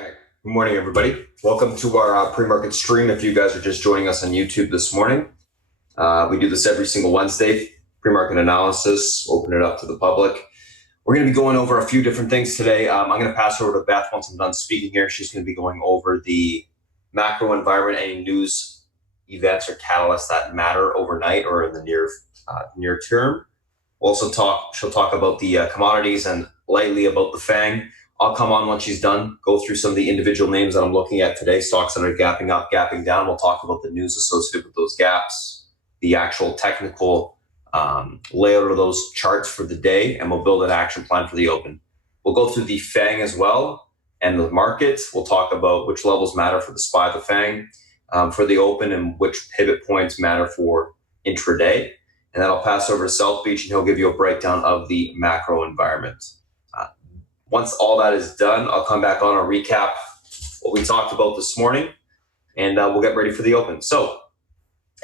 All right. Good morning, everybody. Welcome to our pre-market stream. If you guys are just joining us on YouTube this morning, we do this every single Wednesday, pre-market analysis, open it up to the public. We're going to be going over a few different things today. I'm going to pass over to Beth once I'm done speaking here. She's going to be going over the macro environment, any news, events, or catalysts that matter overnight or in the near term. She'll talk about the commodities and lightly about the FANG. I'll come on once she's done, go through some of the individual names that I'm looking at today, stocks that are gapping up, gapping down. We'll talk about the news associated with those gaps, the actual technical layout of those charts for the day, and we'll build an action plan for the open. We'll go through the FANG as well and the markets. We'll talk about which levels matter for the SPY, the FANG, for the open, and which pivot points matter for intraday. And then I'll pass over to South Beach, and he'll give you a breakdown of the macro environment. Once all that is done, I'll come back on and recap what we talked about this morning, and we'll get ready for the open. So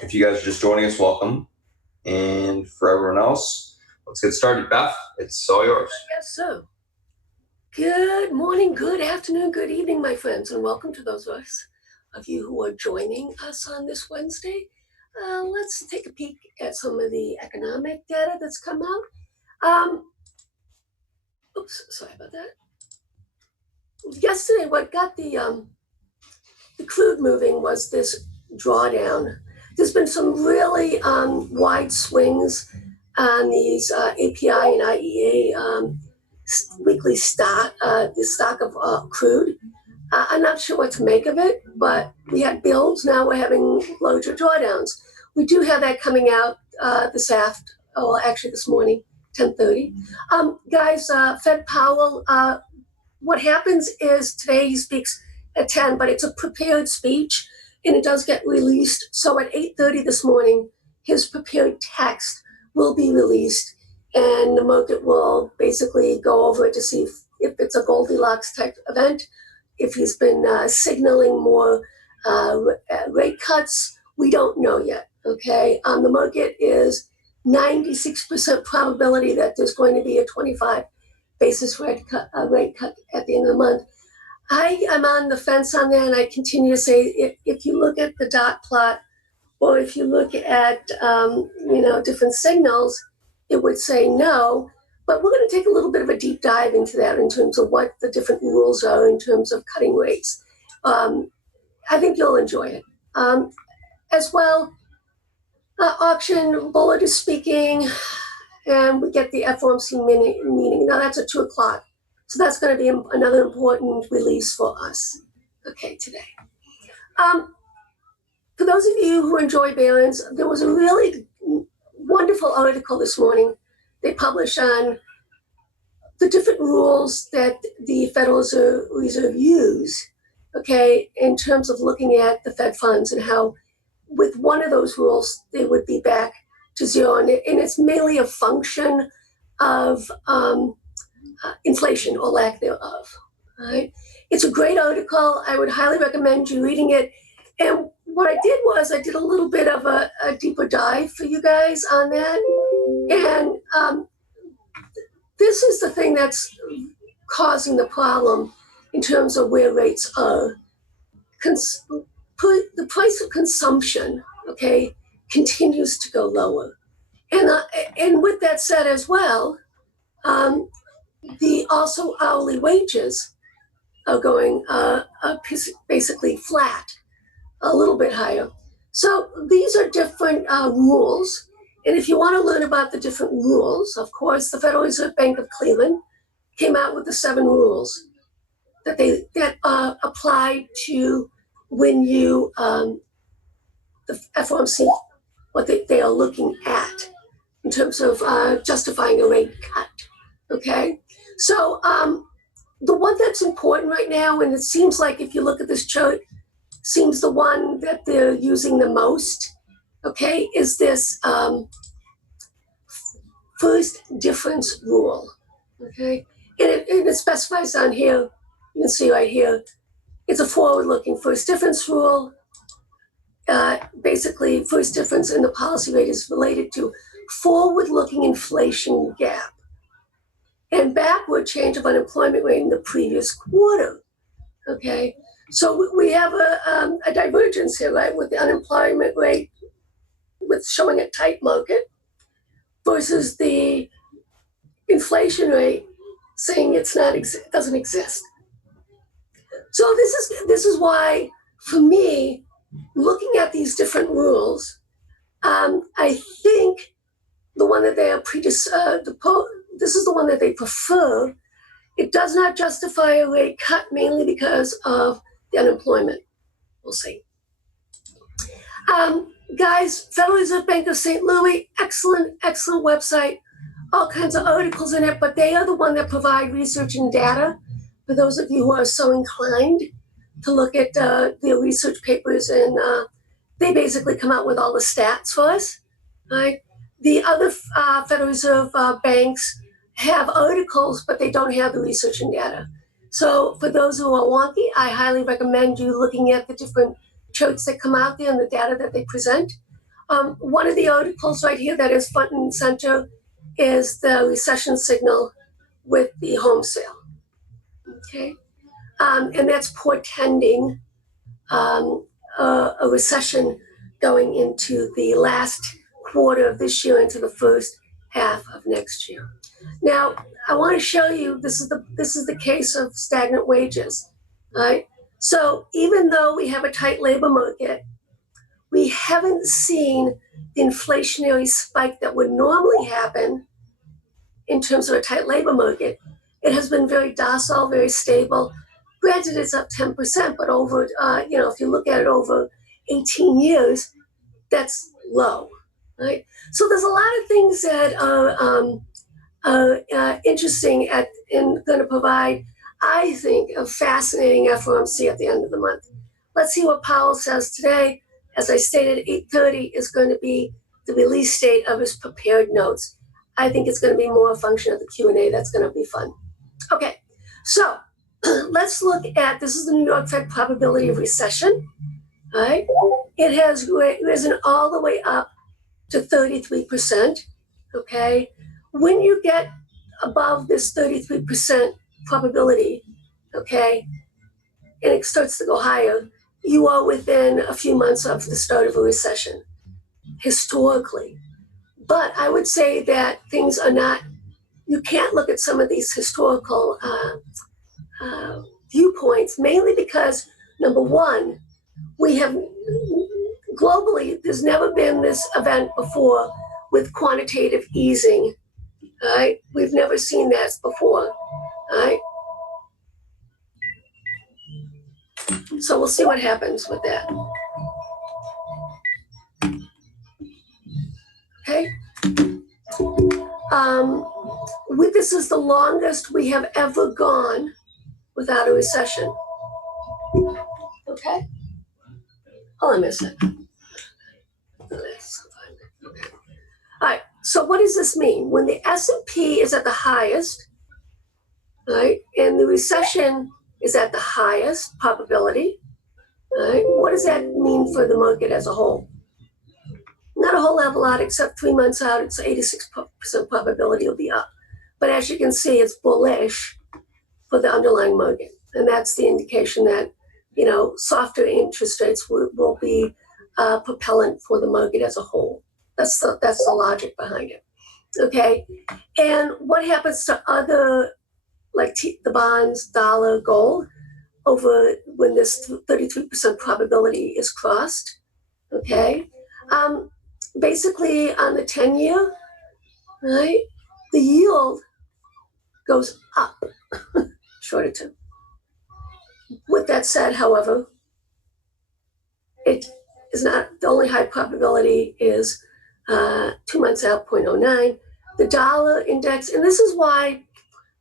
if you guys are just joining us, welcome. And for everyone else, let's get started. Beth, it's all yours. Yes, so good morning, good afternoon, good evening, my friends, and welcome to those of you who are joining us on this Wednesday. Let's take a peek at some of the economic data that's come out. Oops, sorry about that. Yesterday, what got the crude moving was this drawdown. There's been some really wide swings on these API and IEA weekly stock, the stock of crude. I'm not sure what to make of it, but we had builds. Now we're having larger drawdowns. We do have that coming out this morning, 10:30. Guys, Fed Powell, what happens is today he speaks at 10, but it's a prepared speech and it does get released. So at 8:30 this morning, his prepared text will be released and the market will basically go over it to see if it's a Goldilocks type event. If he's been signaling more rate cuts, we don't know yet, okay? The market is 96% probability that there's going to be a 25 basis rate cut at the end of the month. I am on the fence on that, and I continue to say if you look at the dot plot or if you look at different signals, it would say no. But we're going to take a little bit of a deep dive into that in terms of what the different rules are in terms of cutting rates. I think you'll enjoy it. As well, auction, Bullard is speaking, and we get the FOMC meeting. Now that's at 2 o'clock. So that's going to be another important release for us, okay, today. For those of you who enjoy Barron's, there was a really wonderful article this morning they published on the different rules that the Federal Reserve use, okay, in terms of looking at the Fed funds and how with one of those rules, they would be back to zero. And it's mainly a function of inflation or lack thereof. Right? It's a great article. I would highly recommend you reading it. And what I did was I did a little bit of a deeper dive for you guys on that. And this is the thing that's causing the problem in terms of where rates are. The price of consumption, okay, continues to go lower. And with that said as well, the also hourly wages are going basically flat, a little bit higher. So these are different rules. And if you want to learn about the different rules, of course, the Federal Reserve Bank of Cleveland came out with the 7 rules that apply to when you, the FOMC, what they are looking at in terms of justifying a rate cut, okay? So the one that's important right now, and it seems like if you look at this chart, seems the one that they're using the most, okay, is this first difference rule, okay? And it specifies on here, you can see right here, it's a forward-looking first difference rule. Basically, first difference in the policy rate is related to forward-looking inflation gap and backward change of unemployment rate in the previous quarter. Okay, so we have a divergence here, right, with the unemployment rate with showing a tight market versus the inflation rate saying it doesn't exist. So this is why, for me, looking at these different rules, I think the one that they are this is the one that they prefer. It does not justify a rate cut mainly because of the unemployment. We'll see. Guys, Federal Reserve Bank of St. Louis, excellent website. All kinds of articles in it, but they are the one that provide research and data for those of you who are so inclined to look at their research papers, and they basically come out with all the stats for us. Right? The other Federal Reserve banks have articles, but they don't have the research and data. So for those who are wonky, I highly recommend you looking at the different charts that come out there and the data that they present. One of the articles right here that is front and center is the recession signal with the home sale. Okay, and that's portending a recession going into the last quarter of this year into the first half of next year. Now, I want to show you this is the case of stagnant wages, right? So even though we have a tight labor market, we haven't seen the inflationary spike that would normally happen in terms of a tight labor market. It has been very docile, very stable. Granted, it's up 10%, but over, if you look at it over 18 years, that's low, right? So there's a lot of things that are interesting and going to provide, I think, a fascinating FOMC at the end of the month. Let's see what Powell says today. As I stated, 8:30 is going to be the release date of his prepared notes. I think it's going to be more a function of the Q&A. That's going to be fun. Okay, so let's look at, this is the New York Fed probability of recession. All right, it has risen all the way up to 33%. Okay, when you get above this 33% probability, okay, and it starts to go higher, you are within a few months of the start of a recession, historically. But I would say that things are not, you can't look at some of these historical viewpoints, mainly because, number one, we have globally, there's never been this event before with quantitative easing. All right, we've never seen that before. All right, so we'll see what happens with that. Okay. This is the longest we have ever gone without a recession. Okay. Hold on a second. All right. So what does this mean? When the S&P is at the highest, right, and the recession is at the highest probability, right, what does that mean for the market as a whole? Not a whole lot, except 3 months out, it's 86% probability it'll be up. But as you can see, it's bullish for the underlying market. And that's the indication that, softer interest rates will be propellant for the market as a whole. That's the logic behind it. Okay. And what happens to other, like the bonds, dollar, gold, over when this 33% probability is crossed? Okay. Basically, on the 10-year, right, the yield goes up, shorter term. With that said, however, it is not, the only high probability is 2 months out, 0.09. The dollar index, and this is why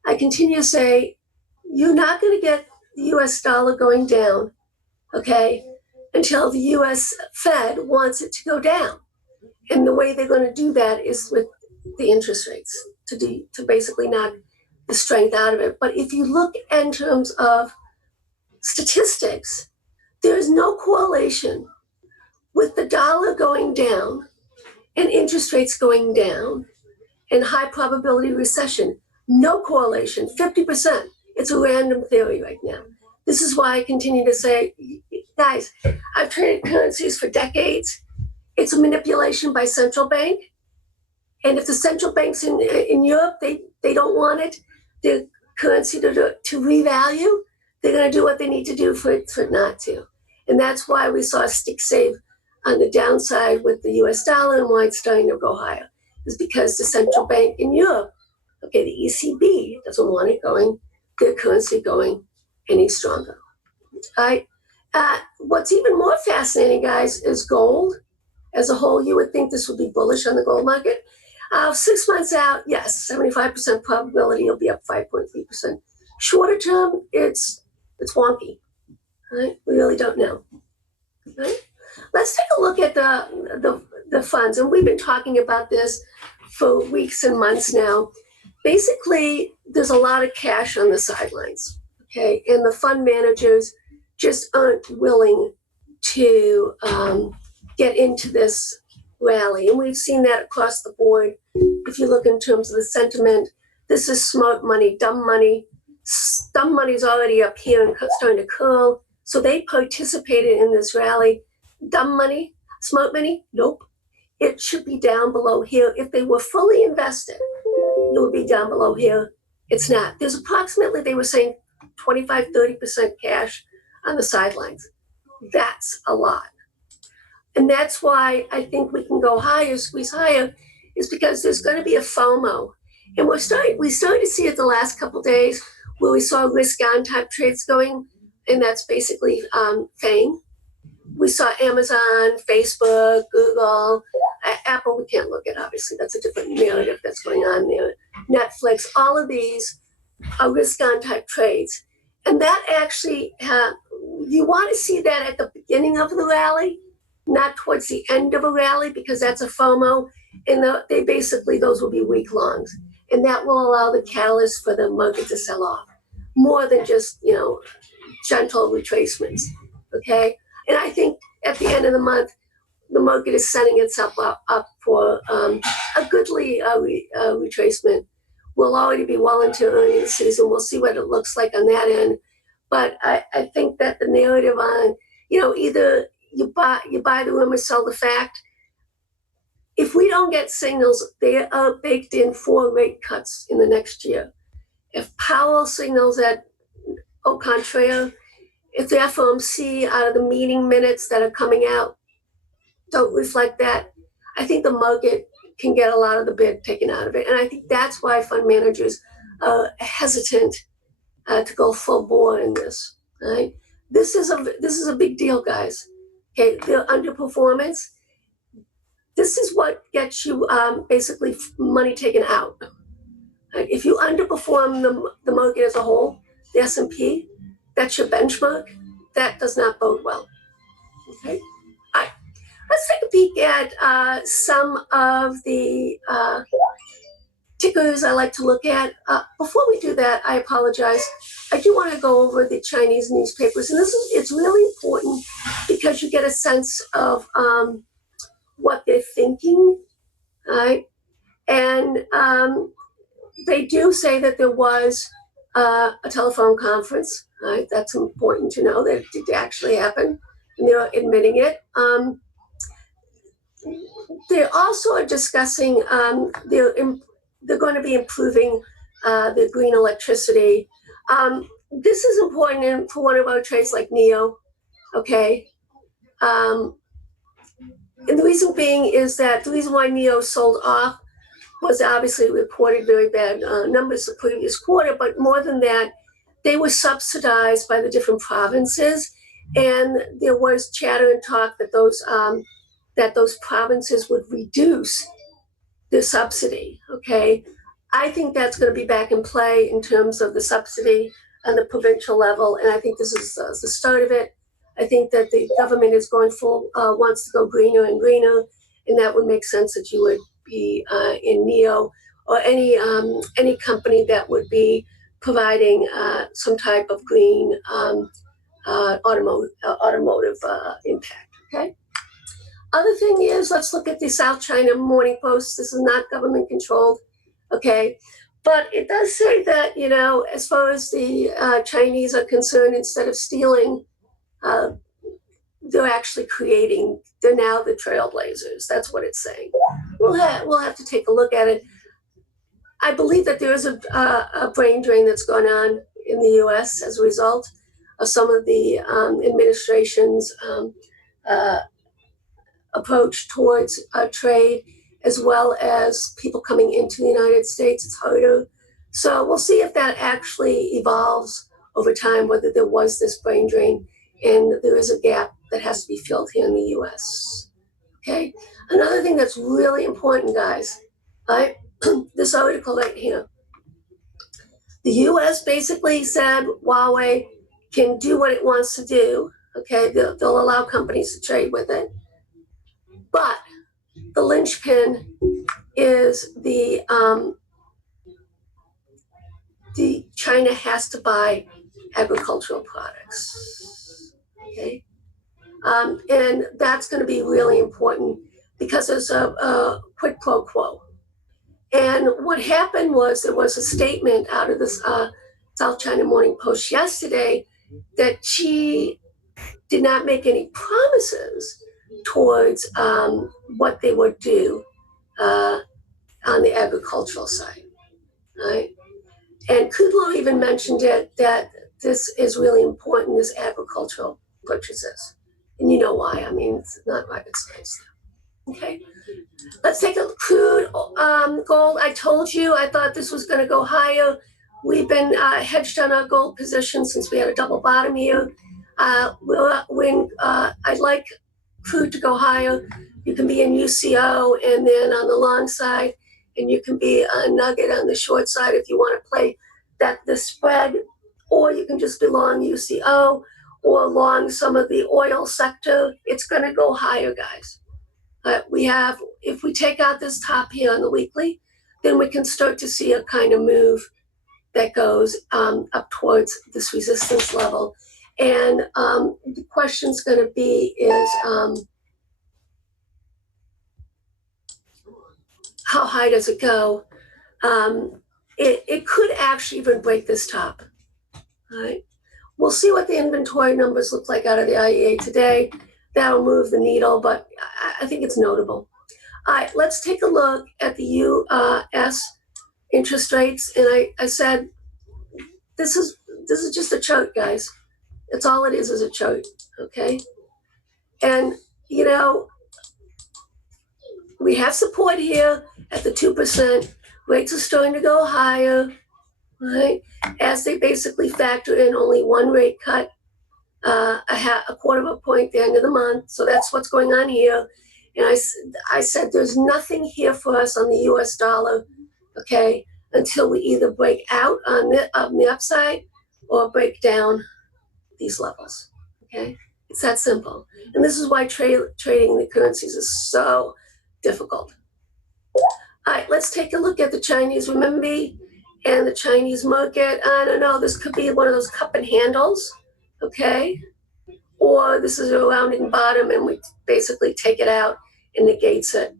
I continue to say, you're not going to get the US dollar going down, okay, until the US Fed wants it to go down. And the way they're going to do that is with the interest rates to basically knock the strength out of it. But if you look in terms of statistics, there is no correlation with the dollar going down and interest rates going down and high probability recession. No correlation, 50%. It's a random theory right now. This is why I continue to say, guys, I've traded currencies for decades. It's a manipulation by central bank. And if the central banks in Europe, they don't want it, the currency to revalue, they're going to do what they need to do for it not to. And that's why we saw a stick save on the downside with the US dollar and why it's starting to go higher. Is because the central bank in Europe, okay, the ECB doesn't want it going, their currency going any stronger. All right. What's even more fascinating, guys, is gold. As a whole, you would think this would be bullish on the gold market. 6 months out, yes, 75% probability it'll be up 5.3%. Shorter term, it's wonky. Right? We really don't know. Right? Let's take a look at the funds, and we've been talking about this for weeks and months now. Basically, there's a lot of cash on the sidelines, okay, and the fund managers just aren't willing to get into this rally, and we've seen that across the board. If you look in terms of the sentiment, this is smart money, dumb money. Dumb money is already up here and starting to curl, so they participated in this rally. Dumb money, smart money, nope. It should be down below here. If they were fully invested, it would be down below here. It's not. There's approximately, they were saying 25-30% cash on the sidelines. That's a lot. And that's why I think we can go higher, squeeze higher, is because there's going to be a FOMO. And we started to see it the last couple of days where we saw risk-on type trades going, and that's basically FANG. We saw Amazon, Facebook, Google, Apple, we can't look at, obviously. That's a different narrative that's going on there. Netflix, all of these are risk-on type trades. And that actually, you want to see that at the beginning of the rally, not towards the end of a rally, because that's a FOMO. And those will be week longs. And that will allow the catalyst for the market to sell off more than just, gentle retracements. Okay. And I think at the end of the month, the market is setting itself up for a goodly retracement. We'll already be well into earnings season. We'll see what it looks like on that end. But I think that the narrative on, either you buy the rumor, sell the fact. If we don't get signals, they are baked in 4 rate cuts in the next year. If Powell signals that au contraire, if the FOMC out of the meeting minutes that are coming out don't reflect that, I think the market can get a lot of the bid taken out of it. And I think that's why fund managers are hesitant to go full bore in this. Right? This is a big deal, guys. Okay, the underperformance. This is what gets you basically money taken out. Right? If you underperform the market as a whole, the S&P, that's your benchmark. That does not bode well. Okay. All right. Let's take a peek at some of the tickers I like to look at. Before we do that, I apologize. I do want to go over the Chinese newspapers, and it's really important because you get a sense of what they're thinking, right? And they do say that there was a telephone conference, right? That's important to know that it did actually happen, and they're admitting it. They also are discussing they're going to be improving the green electricity. This is important for one of our trades like NEO, okay? And the reason being is that the reason why NEO sold off was obviously reported very bad numbers the previous quarter, but more than that, they were subsidized by the different provinces, and there was chatter and talk that those provinces would reduce the subsidy. Okay, I think that's going to be back in play in terms of the subsidy on the provincial level, and I think this is the start of it. I think that the government is going full, wants to go greener and greener, and that would make sense that you would be in NEO or any company that would be providing some type of green automotive impact. Okay. Other thing is, let's look at the South China Morning Post. This is not government controlled. Okay. But it does say that, as far as the Chinese are concerned, instead of stealing, they're actually creating. They're now the trailblazers. That's what it's saying. We'll have to take a look at it. I believe that there is a brain drain that's gone on in the U.S. as a result of some of the administration's approach towards trade, as well as people coming into the United States. It's harder. So we'll see if that actually evolves over time, whether there was this brain drain and there is a gap that has to be filled here in the US. Okay? Another thing that's really important, guys, right? This article right here. The US basically said Huawei can do what it wants to do. Okay? They'll allow companies to trade with it. But the linchpin is the China has to buy agricultural products. Okay, and that's going to be really important because there's a quid pro quo. And what happened was there was a statement out of this South China Morning Post yesterday that she did not make any promises towards what they would do on the agricultural side, right? And Kudlow even mentioned it, that this is really important, this agricultural purchases. And you know why, I mean, it's not rocket science. Okay, let's take a crude gold. I told you, I thought this was gonna go higher. We've been hedged on our gold position since we had a double bottom here. When I'd like crude to go higher, you can be in UCO and then on the long side, and you can be a nugget on the short side if you want to play the spread, or you can just be long UCO or long some of the oil sector. It's going to go higher, guys. If we take out this top here on the weekly, then we can start to see a kind of move that goes up towards this resistance level. And the question's going to be is, how high does it go? It could actually even break this top. All right. We'll see what the inventory numbers look like out of the IEA today. That'll move the needle, but I think it's notable. All right, let's take a look at the U.S. interest rates. And I said, this is just a chart, guys. That's all it is a chart, okay? And, we have support here at the 2%. Rates are starting to go higher, right? As they basically factor in only one rate cut, a quarter of a point at the end of the month. So that's what's going on here. And I said there's nothing here for us on the US dollar, okay, until we either break out on the upside or break down these levels, okay? It's that simple. And this is why trading the currencies is so difficult. All right, let's take a look at the Chinese renminbi and the Chinese market. I don't know, this could be one of those cup and handles, okay? Or this is a rounding bottom and we basically take it out and negates it.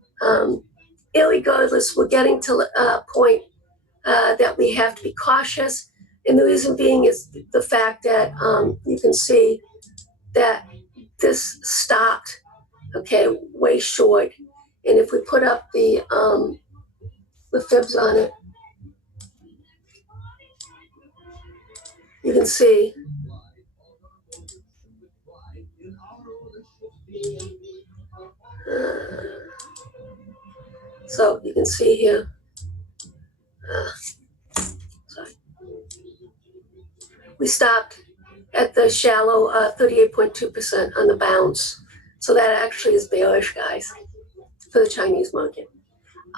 Irregardless, we're getting to a point that we have to be cautious. And the reason being is the fact that you can see that this stopped, okay, way short. And if we put up the fibs on it, you can see so you can see here, sorry. We stopped at the shallow 38.2% on the bounce. So that actually is bearish, guys, for the Chinese market.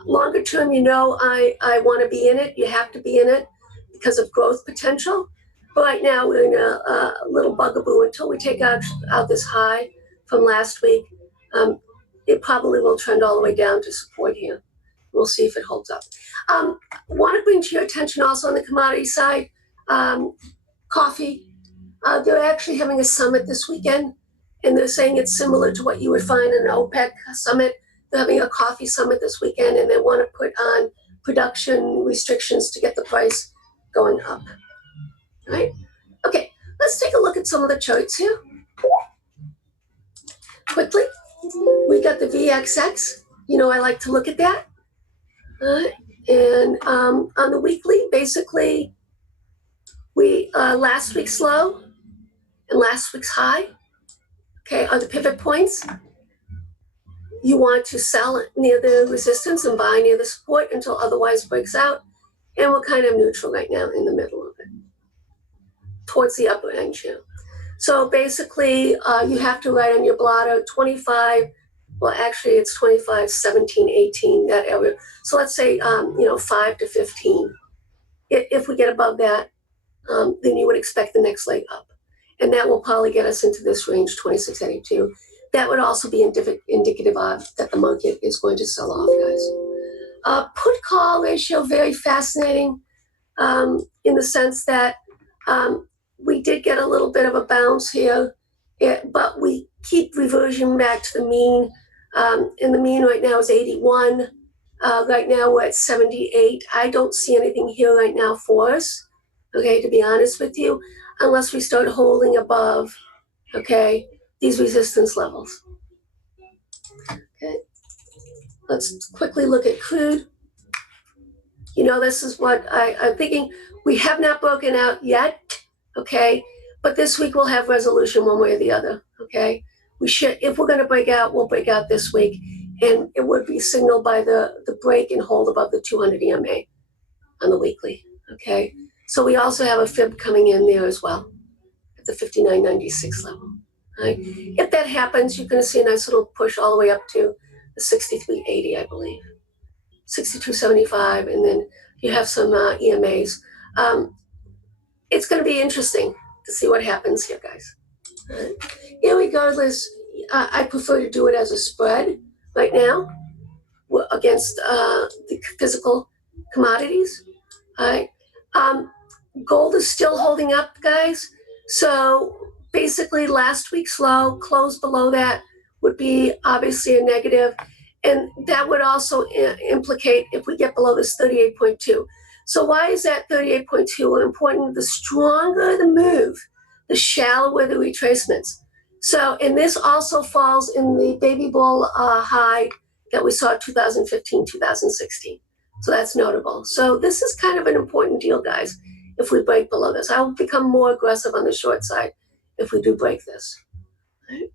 Longer term, I want to be in it. You have to be in it because of growth potential. But right now, we're in a little bugaboo until we take out this high from last week. It probably will trend all the way down to support here. We'll see if it holds up. Want to bring to your attention also on the commodity side, coffee. They're actually having a summit this weekend, and they're saying it's similar to what you would find in an OPEC summit. They're having a coffee summit this weekend, and they want to put on production restrictions to get the price going up. Right? Okay, let's take a look at some of the charts here. Quickly, we got the VXX. You know, I like to look at that. And on the weekly, basically, we last week's low and last week's high, okay, are the pivot points. You want to sell near the resistance and buy near the support until otherwise breaks out. And we're kind of neutral right now in the middle of it, towards the upper end here. So basically, you have to write on your blotter 25, well, actually it's 25, 17, 18, that area. So let's say, 5 to 15. If we get above that, then you would expect the next leg up. And that will probably get us into this range, 2682. That would also be indicative of that the market is going to sell off, guys. Put call ratio, very fascinating in the sense that we did get a little bit of a bounce here, but we keep reversion back to the mean. And the mean right now is 81. Right now we're at 78. I don't see anything here right now for us, okay, to be honest with you, unless we start holding above, okay, these resistance levels. Okay, let's quickly look at crude. You know, this is what I'm thinking. We have not broken out yet, okay, but this week we'll have resolution one way or the other, okay. We should, if we're going to break out, we'll break out this week, and it would be signaled by the break and hold above the 200 EMA on the weekly, okay. So we also have a fib coming in there as well at the 59.96 level. Right? If that happens, you're going to see a nice little push all the way up to the 63.80, I believe, 62.75, and then you have some EMAs. It's going to be interesting to see what happens here, guys. Right? Irregardless, I prefer to do it as a spread right now against the physical commodities. All right. Gold is still holding up, guys. So basically, last week's low, close below that, would be obviously a negative. And that would also implicate if we get below this 38.2. So why is that 38.2 important? The stronger the move, the shallower the retracements. So, and this also falls in the baby bull high that we saw 2015, 2016. So that's notable. So this is kind of an important deal, guys, if we break below this. I will become more aggressive on the short side if we do break this. Right.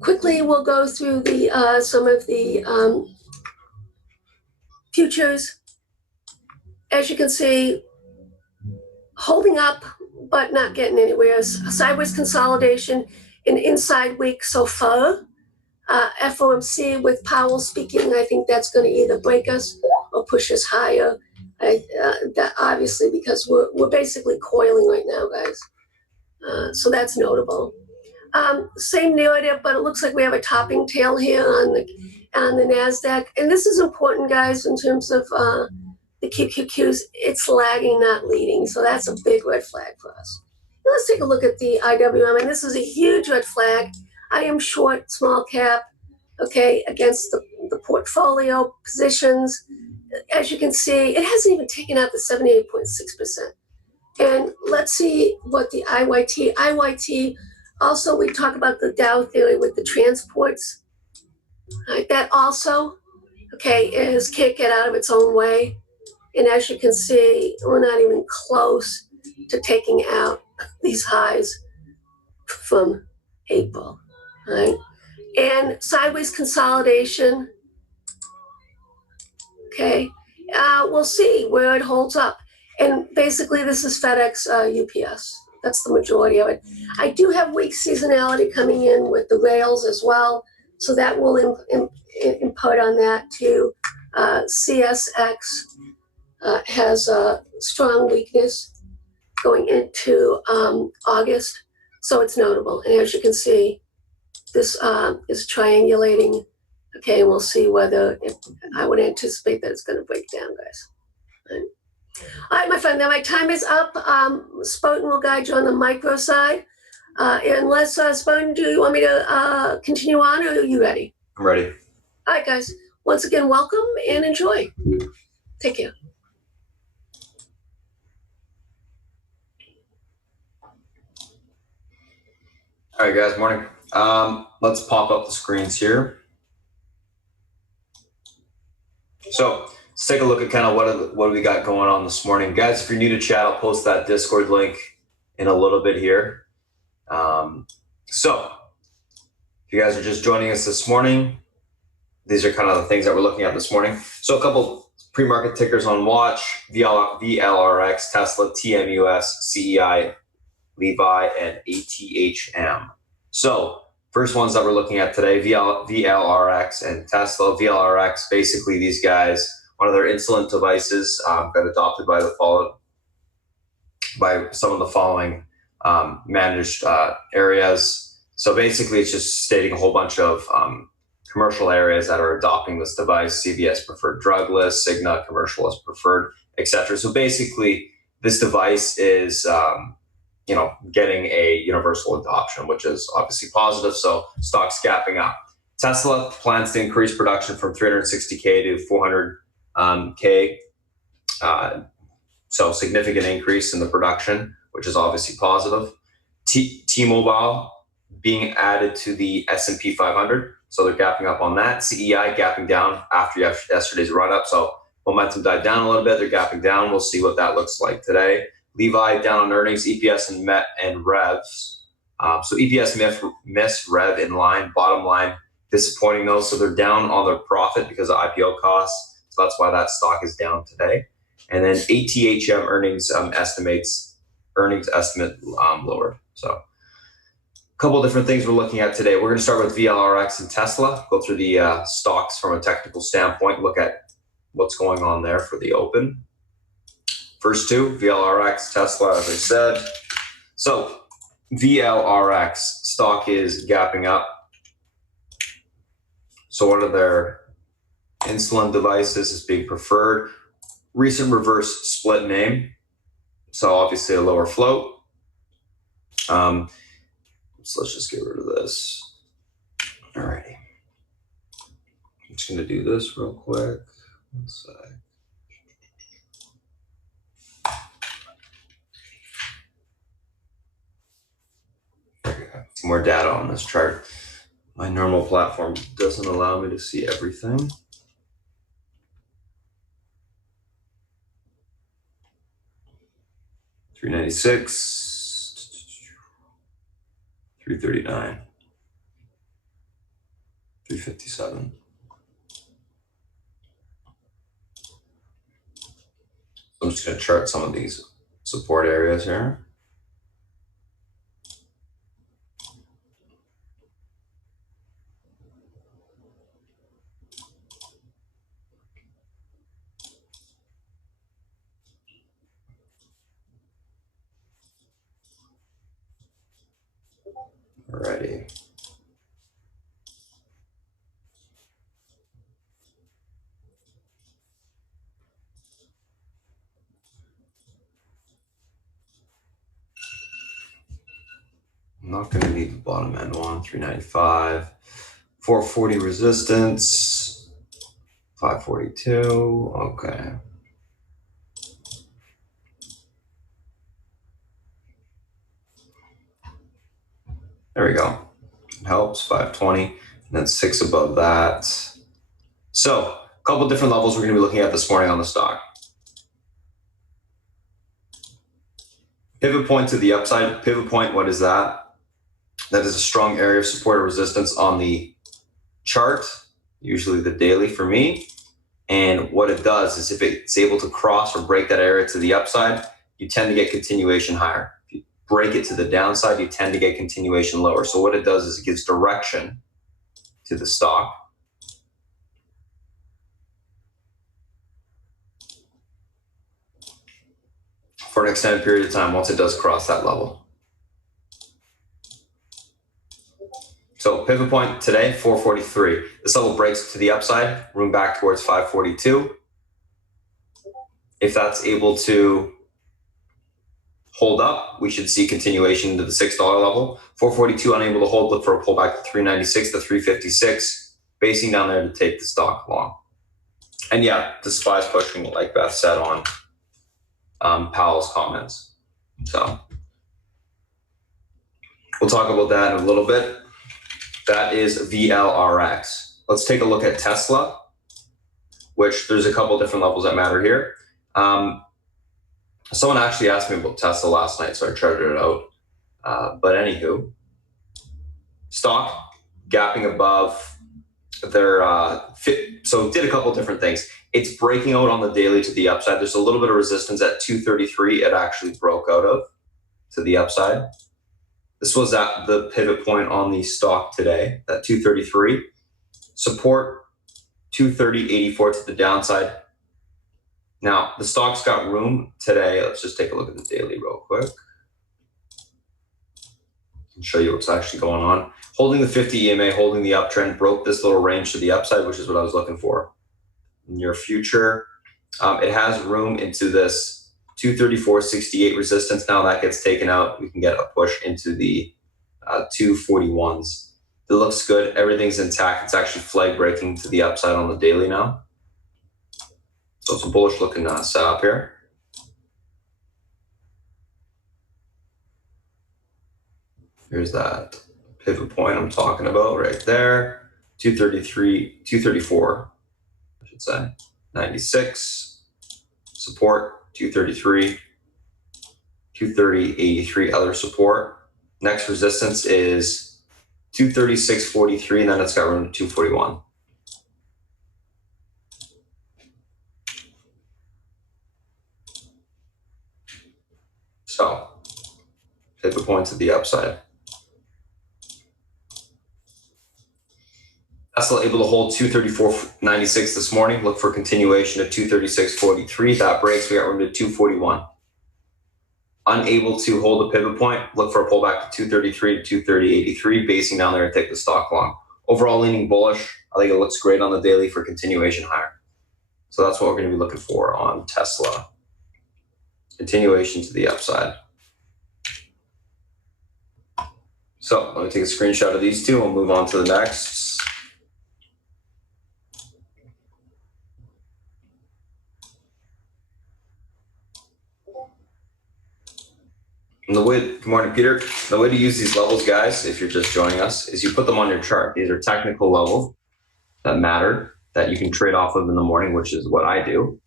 Quickly, we'll go through the some of the futures. As you can see, holding up, but not getting anywhere. Sideways consolidation, an inside week so far. FOMC with Powell speaking, I think that's going to either break us or push us higher. That obviously, because we're basically coiling right now, guys. So that's notable. Same narrative, but it looks like we have a topping tail here on the NASDAQ. And this is important, guys, in terms of the QQQs. It's lagging, not leading. So that's a big red flag for us. Now let's take a look at the IWM. And this is a huge red flag. I am short small cap, okay, against the portfolio positions. As you can see, it hasn't even taken out the 78.6%. And let's see what the IYT, also we talk about the Dow theory with the transports. Right, that also, okay, can't get out of its own way. And as you can see, we're not even close to taking out these highs from April. Right? And sideways consolidation, okay, we'll see where it holds up. And basically this is FedEx UPS. That's the majority of it. I do have weak seasonality coming in with the rails as well, so that will impart on that too. CSX has a strong weakness going into August, so it's notable. And as you can see, this is triangulating, okay, and we'll see whether, I would anticipate that it's going to break down, guys. Right. All right, my friend, now my time is up. Spartan will guide you on the micro side. Unless, Spartan, do you want me to continue on, or are you ready? I'm ready. All right, guys, Once again, welcome and enjoy. Take care. All right, guys, morning. Let's pop up the screens here. So let's take a look at kind of what we got going on this morning. Guys, if you're new to chat, I'll post that Discord link in a little bit here. So if you guys are just joining us this morning, these are kind of the things that we're looking at this morning. So a couple pre-market tickers on watch: VLRX, Tesla, TMUS, CEI, Levi, and ATHM. So first ones that we're looking at today, VLRX and Tesla. VLRX, basically these guys, one of their insulin devices got adopted by some of the following managed areas. So basically it's just stating a whole bunch of commercial areas that are adopting this device: CVS preferred drug list, Cigna commercial as preferred, etc. So basically this device is getting a universal adoption, which is obviously positive. So stock's gapping up. Tesla plans to increase production from 360K to 400K. So significant increase in the production, which is obviously positive. T-Mobile being added to the S&P 500. So they're gapping up on that. CEI gapping down after yesterday's run up. So momentum died down a little bit. They're gapping down. We'll see what that looks like today. Levi down on earnings, EPS and revs. So EPS miss, rev in line, bottom line disappointing though. So they're down on their profit because of IPO costs. So that's why that stock is down today. And then ATHM earnings estimate lowered. So a couple of different things we're looking at today. We're going to start with VLRX and Tesla, go through the stocks from a technical standpoint, look at what's going on there for the open. First two, VLRX, Tesla, as I said. So VLRX stock is gapping up. So one of their insulin devices is being preferred. Recent reverse split name. So obviously a lower float. So let's just get rid of this. Alrighty. I'm just gonna do this real quick. One sec. Some more data on this chart. My normal platform doesn't allow me to see everything. $396, $339, $357. I'm just going to chart some of these support areas here. Alrighty. I'm not going to need the bottom end one. 395, 440 resistance, 542. Okay. There we go. It helps. 520, and then 6 above that. So a couple different levels we're going to be looking at this morning on the stock. Pivot point to the upside. Pivot point, what is that? That is a strong area of support or resistance on the chart, usually the daily for me. And what it does is if it's able to cross or break that area to the upside, you tend to get continuation higher. If you break it to the downside, you tend to get continuation lower. So what it does is it gives direction to the stock. For an extended period of time once it does cross that level. So pivot point today, 443. This level breaks to the upside, room back towards 542. If that's able to hold up, we should see continuation into the $6 level. 442 unable to hold, look for a pullback to 396 to 356. basing down there to take the stock long. And yeah, the SPY's pushing, like Beth said, on Powell's comments. So we'll talk about that in a little bit. That is VLRX. Let's take a look at Tesla, which there's a couple different levels that matter here. Someone actually asked me about Tesla last night, so I charted it out. But anywho, stock gapping above their so it did a couple different things. It's breaking out on the daily to the upside. There's a little bit of resistance at 233. It actually broke out of to the upside. This was at the pivot point on the stock today, at 233. Support 230.84 to the downside. Now, the stock's got room today. Let's just take a look at the daily real quick and show you what's actually going on. Holding the 50 EMA, holding the uptrend, broke this little range to the upside, which is what I was looking for. Near future, it has room into this 234.68 resistance. Now that gets taken out, we can get a push into the 241s. It looks good. Everything's intact. It's actually flag breaking to the upside on the daily now. So it's a bullish looking setup here. Here's that pivot point I'm talking about right there. 234, I should say. 96. Support 233, 230.83 other support. Next resistance is 236.43, and then it's got room to 241. So, pivot points to the upside. Tesla able to hold 234.96 this morning. Look for continuation of 236.43. That breaks, we got room to 241. Unable to hold a pivot point, look for a pullback to 233 to 230.83, basing down there and take the stock long. Overall leaning bullish. I think it looks great on the daily for continuation higher. So that's what we're going to be looking for on Tesla. Continuation to the upside. So let me take a screenshot of these two. We'll move on to the next. And good morning, Peter. The way to use these levels, guys, if you're just joining us, is you put them on your chart. These are technical levels that matter, that you can trade off of in the morning, which is what I do,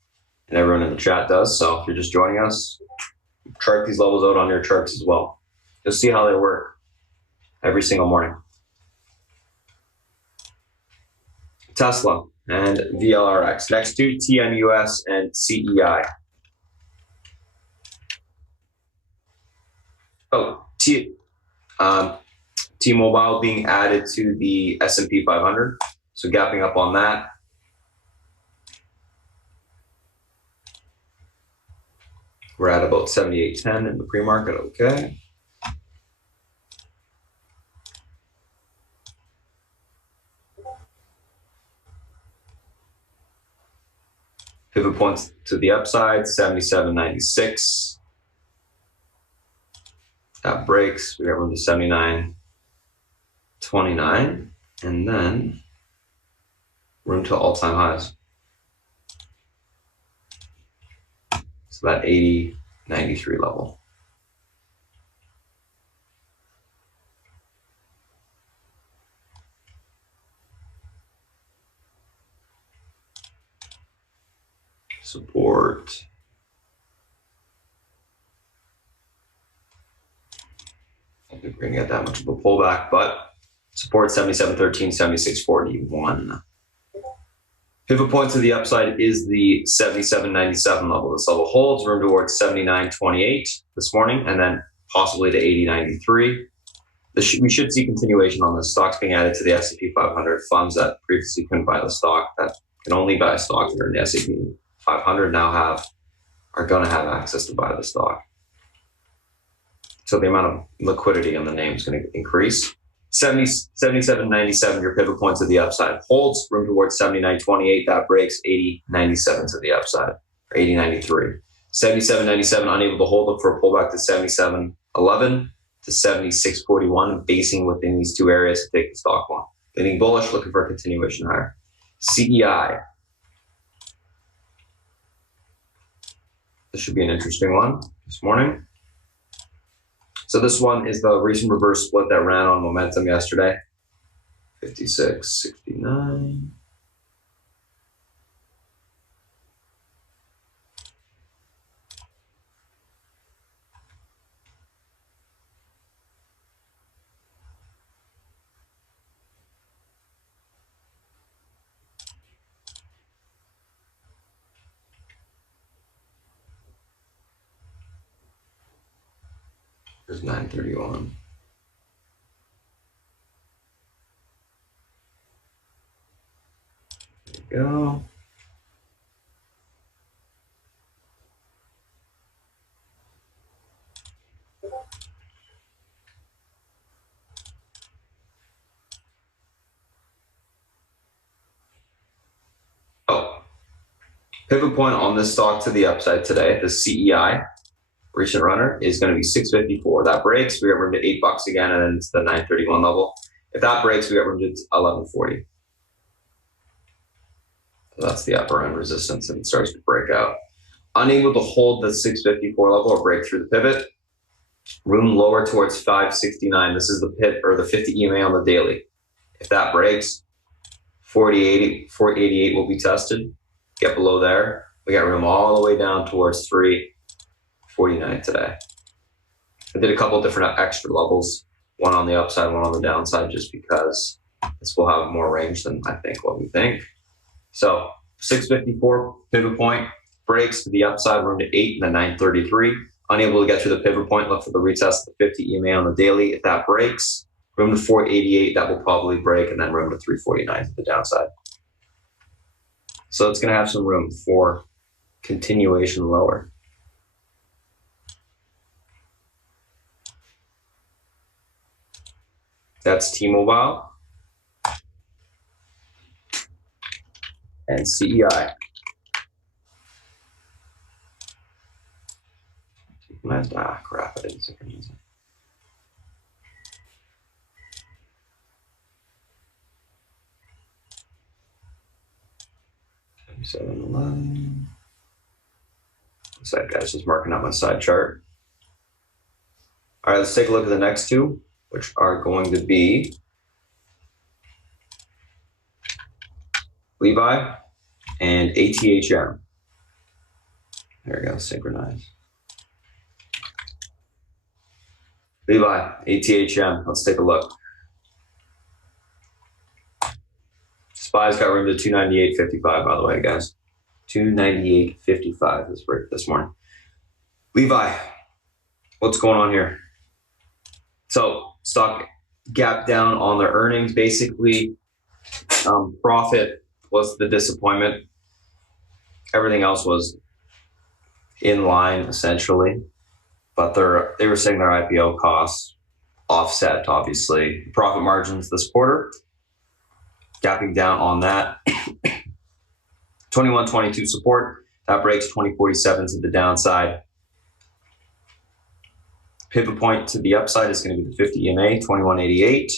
and everyone in the chat does. So if you're just joining us, chart these levels out on your charts as well. You'll see how they work every single morning. Tesla and VLRX. Next to TMUS and CEI. Oh, T-Mobile being added to the S&P 500. So gapping up on that. We're at about 78.10 in the pre-market, okay. Pivot points to the upside, 77.96. That breaks, we got room to 79.29, and then room to all-time highs. So that 80.93 level. Support. I don't think we're gonna get that much of a pullback, but support 77.13, 76.41. Pivot point to the upside is the 77.97 level. This level holds, room towards 79.28 this morning, and then possibly to 80.93. We should see continuation on this. Stocks being added to the S&P 500. Funds that previously couldn't buy the stock, that can only buy stocks that are in the S&P 500 now are going to have access to buy the stock. So the amount of liquidity on the name is going to increase. 77.97, your pivot point to the upside. Holds, room towards 79.28. That breaks 80.97 to the upside, or 80.93. 77.97, unable to hold, look for a pullback to 77.11 to 76.41, basing within these two areas to take the stock long. leaning bullish, looking for a continuation higher. CEI. This should be an interesting one this morning. So this one is the recent reverse split that ran on momentum yesterday. 56.69. There's 931. There you go. Oh, pivot point on this stock to the upside today, the CEI, recent runner, is going to be 654. That breaks, we got room to $8 again, and then it's the 931 level. If that breaks, we got room to 1140. So that's the upper end resistance, and it starts to break out. Unable to hold the 654 level or break through the pivot. Room lower towards 569. This is the pit or the 50 EMA on the daily. If that breaks, 488 will be tested. Get below there. We got room all the way down towards 349 today. I did a couple different extra levels, one on the upside, one on the downside, just because this will have more range than I think what we think. So 654 pivot point, breaks to the upside, room to 8 and then 933. Unable to get to the pivot point, look for the retest of the 50 EMA on the daily. If that breaks, room to 488, that will probably break, and then room to 349 to the downside. So it's going to have some room for continuation lower. That's T-Mobile and CEI. Crap, I didn't synchronize it. 711. Side guys, just marking out my side chart. All right, let's take a look at the next two, which are going to be Levi and ATHM. There we go, synchronize. Levi, ATHM, let's take a look. SPY's got room to 298.55, by the way, guys. 298.55 this morning. Levi, what's going on here? So stock gap down on their earnings. Basically, profit was the disappointment. Everything else was in line, essentially. But they were saying their IPO costs offset, obviously, profit margins this quarter. Gapping down on that. 21.22 support. That breaks 20.47 to the downside. Pivot point to the upside is going to be the 50 EMA, 21.88.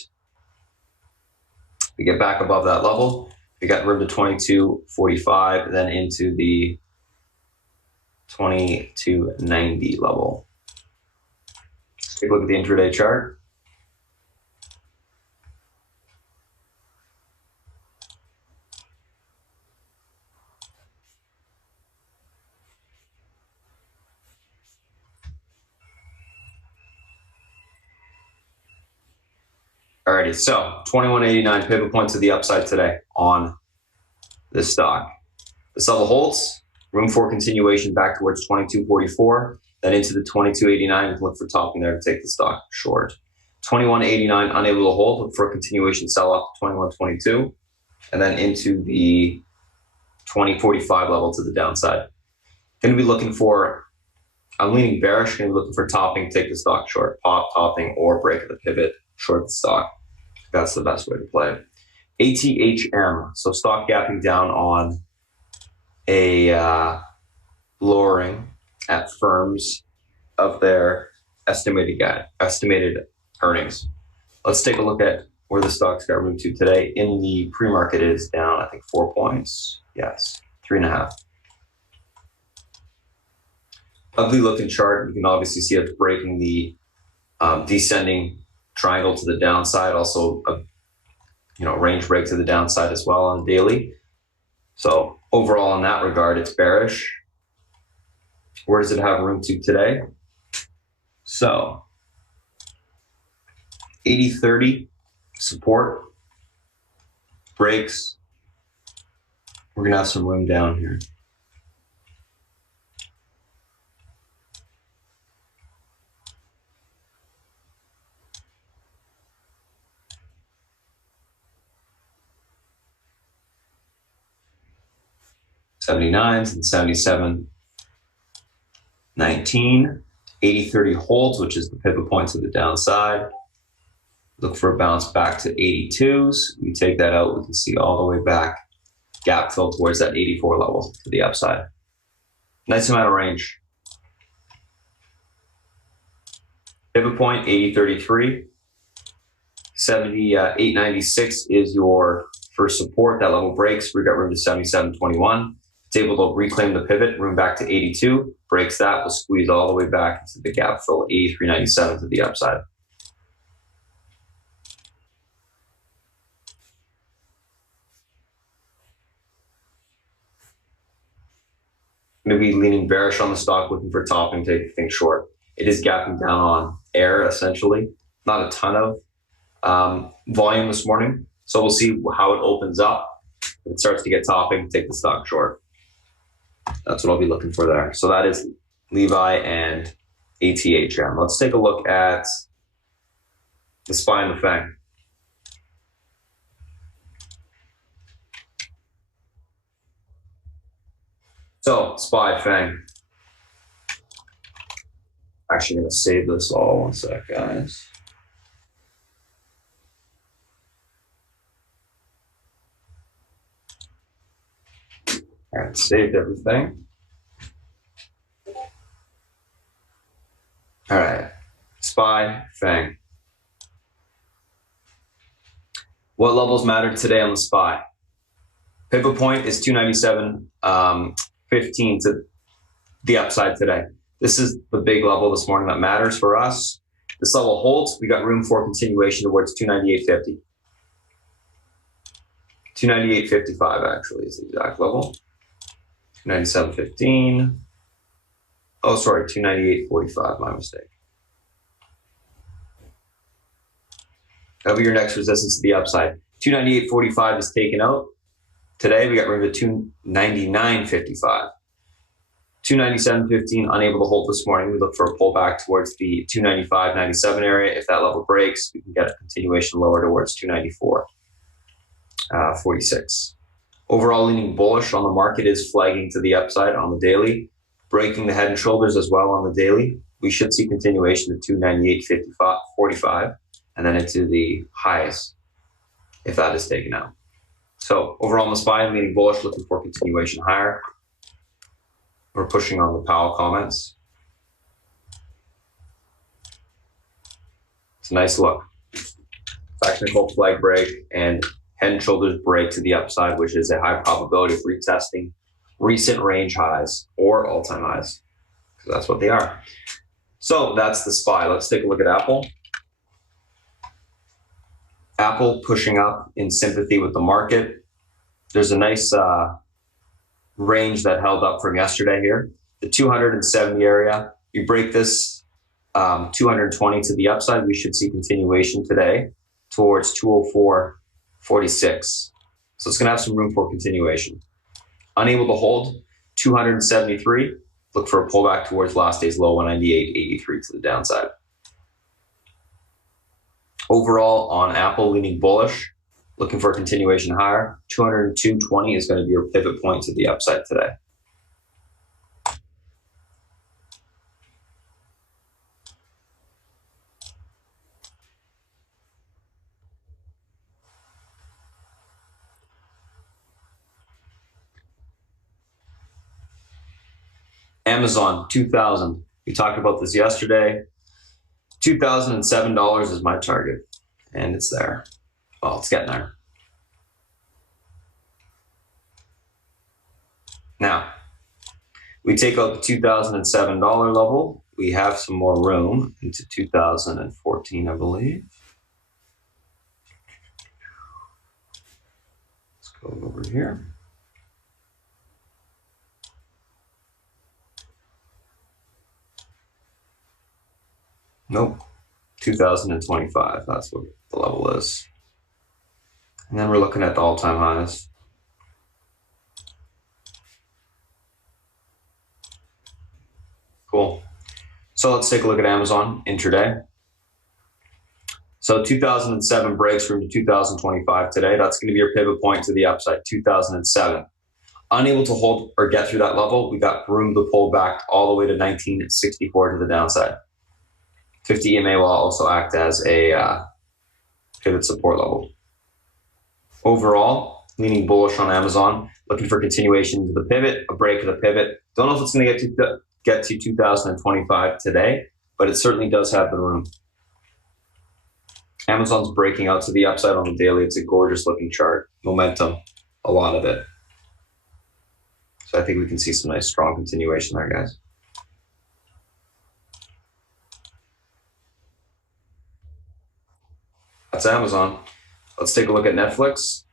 We get back above that level. We got room to 22.45, then into the 22.90 level. Let's take a look at the intraday chart. Alrighty, so 21.89 pivot point to the upside today on this stock. This level holds, room for continuation back towards 22.44, then into the 22.89 and look for topping there to take the stock short. 21.89 unable to hold, look for a continuation sell off to 21.22, and then into the 20.45 level to the downside. Going to be looking for, I'm leaning bearish, going to be looking for topping, take the stock short, pop, topping, or break of the pivot, short the stock. That's the best way to play it. ATHM, so stock gapping down on a lowering at firms of their estimated earnings. Let's take a look at where the stocks got room to today. In the pre-market, it is down, I think, 4 points. Yes, 3.5. Ugly looking chart. You can obviously see it's breaking the descending triangle to the downside. Also, a range break to the downside as well on the daily. So overall, in that regard, it's bearish. Where does it have room to today? So 80-30 support breaks. We're gonna have some room down here. '79s and 77.19. 80-30 holds, which is the pivot point to the downside. Look for a bounce back to 82s. We take that out, we can see all the way back, gap fill towards that 84 level to the upside. Nice amount of range. Pivot point 80.33. 78.96 is your first support. That level breaks. We got room to 77.21. It's able to reclaim the pivot, room back to 82. Breaks that, we'll squeeze all the way back into the gap fill 83.97 to the upside. Maybe leaning bearish on the stock, looking for topping, taking things short. It is gapping down on air, essentially. Not a ton of volume this morning. So we'll see how it opens up. If it starts to get topping, take the stock short. That's what I'll be looking for there. So that is Levi and ATHM. Let's take a look at the SPY and the FANG. So SPY, FANG. Actually going to save this all. One sec, guys. All right, saved everything. All right, SPY, FANG. What levels mattered today on the SPY? Pivot point is 297.15 to the upside today. This is the big level this morning that matters for us. This level holds. We got room for continuation towards 298.50. 298.55 actually is the exact level. 297.15. Oh, sorry, 298.45, my mistake. That'll be your next resistance to the upside. 298.45 is taken out. Today, we got room to 299.55. 297.15, unable to hold this morning. We look for a pullback towards the 295.97 area. If that level breaks, we can get a continuation lower towards 294.46. Overall, leaning bullish on the market is flagging to the upside on the daily, breaking the head and shoulders as well on the daily. We should see continuation to 298.45 and then into the highs if that is taken out. So overall on the SPY, leaning bullish, looking for continuation higher. We're pushing on the Powell comments. It's a nice look. Technical flag break and head and shoulders break to the upside, which is a high probability of retesting recent range highs or all-time highs, because that's what they are. So that's the SPY. Let's take a look at Apple. Apple pushing up in sympathy with the market. There's a nice range that held up from yesterday here. The 270 area, you break this 220 to the upside, we should see continuation today towards 204.46. So it's going to have some room for continuation. Unable to hold 273, look for a pullback towards last day's low 198.83 to the downside. Overall on Apple, leaning bullish, looking for a continuation higher. 202.20 is going to be your pivot point to the upside today. Amazon, 2000. We talked about this yesterday. $2,007 is my target, and it's there. Well, it's getting there. Now, we take out the $2,007 level. We have some more room into 2014, I believe. Let's go over here. Nope, 2025, that's what the level is. And then we're looking at the all-time highs. Cool. So let's take a look at Amazon intraday. So 2007 breaks through to 2025 today. That's going to be your pivot point to the upside, 2007. Unable to hold or get through that level, we got room to pull back all the way to 1964 to the downside. 50 EMA will also act as a pivot support level. Overall, leaning bullish on Amazon, looking for continuation to the pivot, a break of the pivot. Don't know if it's going to get to 2025 today, but it certainly does have the room. Amazon's breaking out to the upside on the daily. It's a gorgeous looking chart. Momentum, a lot of it. So I think we can see some nice strong continuation there, guys. That's Amazon. Let's take a look at Netflix.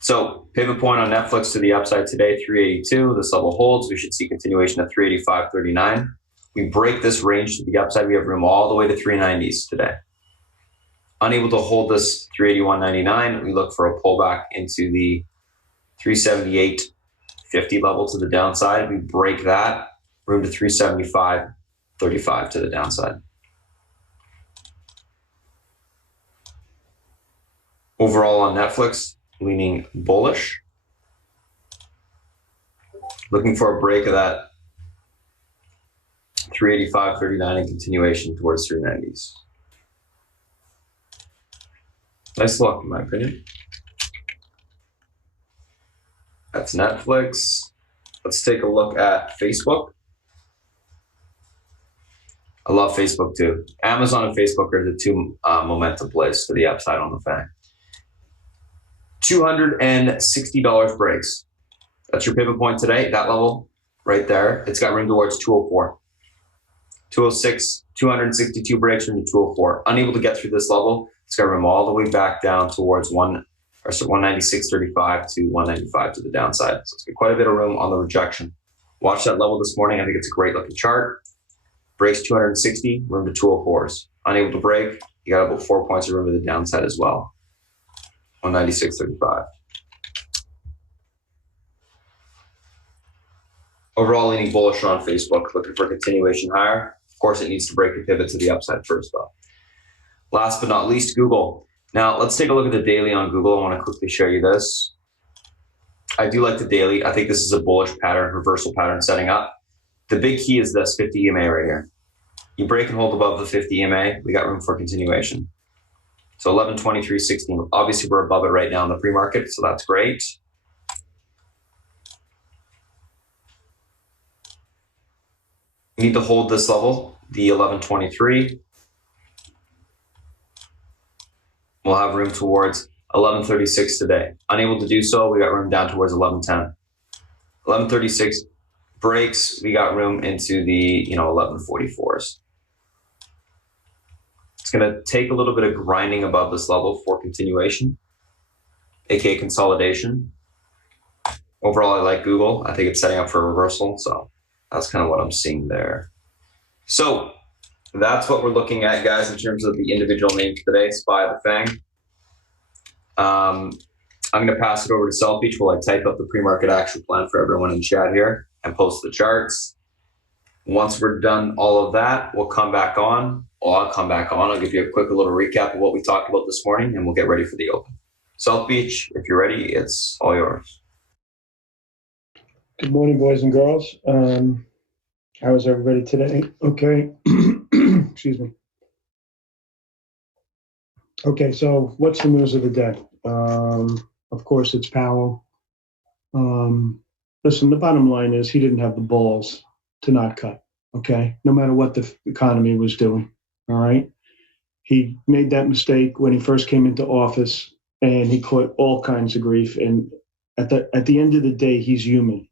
So pivot point on Netflix to the upside today, 382. This level holds. We should see continuation at 385.39. We break this range to the upside. We have room all the way to 390s today. Unable to hold this 381.99, we look for a pullback into the 378.50 level to the downside. We break that, room to 375.35 to the downside. Overall on Netflix, leaning bullish. Looking for a break of that 385.39 and continuation towards 390s. Nice look, in my opinion. That's Netflix. Let's take a look at Facebook. I love Facebook too. Amazon and Facebook are the two momentum plays to the upside on the FANG. $260 breaks. That's your pivot point today. That level right there. It's got room towards 204. 206, 262 breaks room to 204. Unable to get through this level. It's got room all the way back down towards 196.35 to 195 to the downside. So it's got quite a bit of room on the rejection. Watch that level this morning. I think it's a great looking chart. Breaks 260, room to 204s. Unable to break, you got about 4 points of room to the downside as well. 196.35. Overall, leaning bullish on Facebook, looking for continuation higher. Of course, it needs to break the pivot to the upside first, though. Last but not least, Google. Now, let's take a look at the daily on Google. I want to quickly show you this. I do like the daily. I think this is a bullish pattern, reversal pattern setting up. The big key is this 50 EMA right here. You break and hold above the 50 EMA, we got room for continuation. So 1123.16. Obviously, we're above it right now in the pre-market, so that's great. We need to hold this level, the 1123. We'll have room towards 1136 today. Unable to do so, we got room down towards 1110. 1136 breaks, we got room into the 1144s. It's going to take a little bit of grinding above this level for continuation, aka consolidation. Overall, I like Google. I think it's setting up for a reversal, so that's kind of what I'm seeing there. So that's what we're looking at, guys, in terms of the individual names today, SPY the FANG. I'm going to pass it over to South Beach while I type up the pre-market action plan for everyone in chat here and post the charts. Once we're done all of that, we'll come back on. I'll come back on. I'll give you a quick little recap of what we talked about this morning, and we'll get ready for the open. South Beach, if you're ready, it's all yours. Good morning, boys and girls. How is everybody today? Okay. Excuse me. Okay, so what's the news of the day? Of course, it's Powell. Listen, the bottom line is he didn't have the balls to not cut. okay, no matter what the economy was doing, all right? He made that mistake when he first came into office, and he caught all kinds of grief. And at the end of the day, he's human,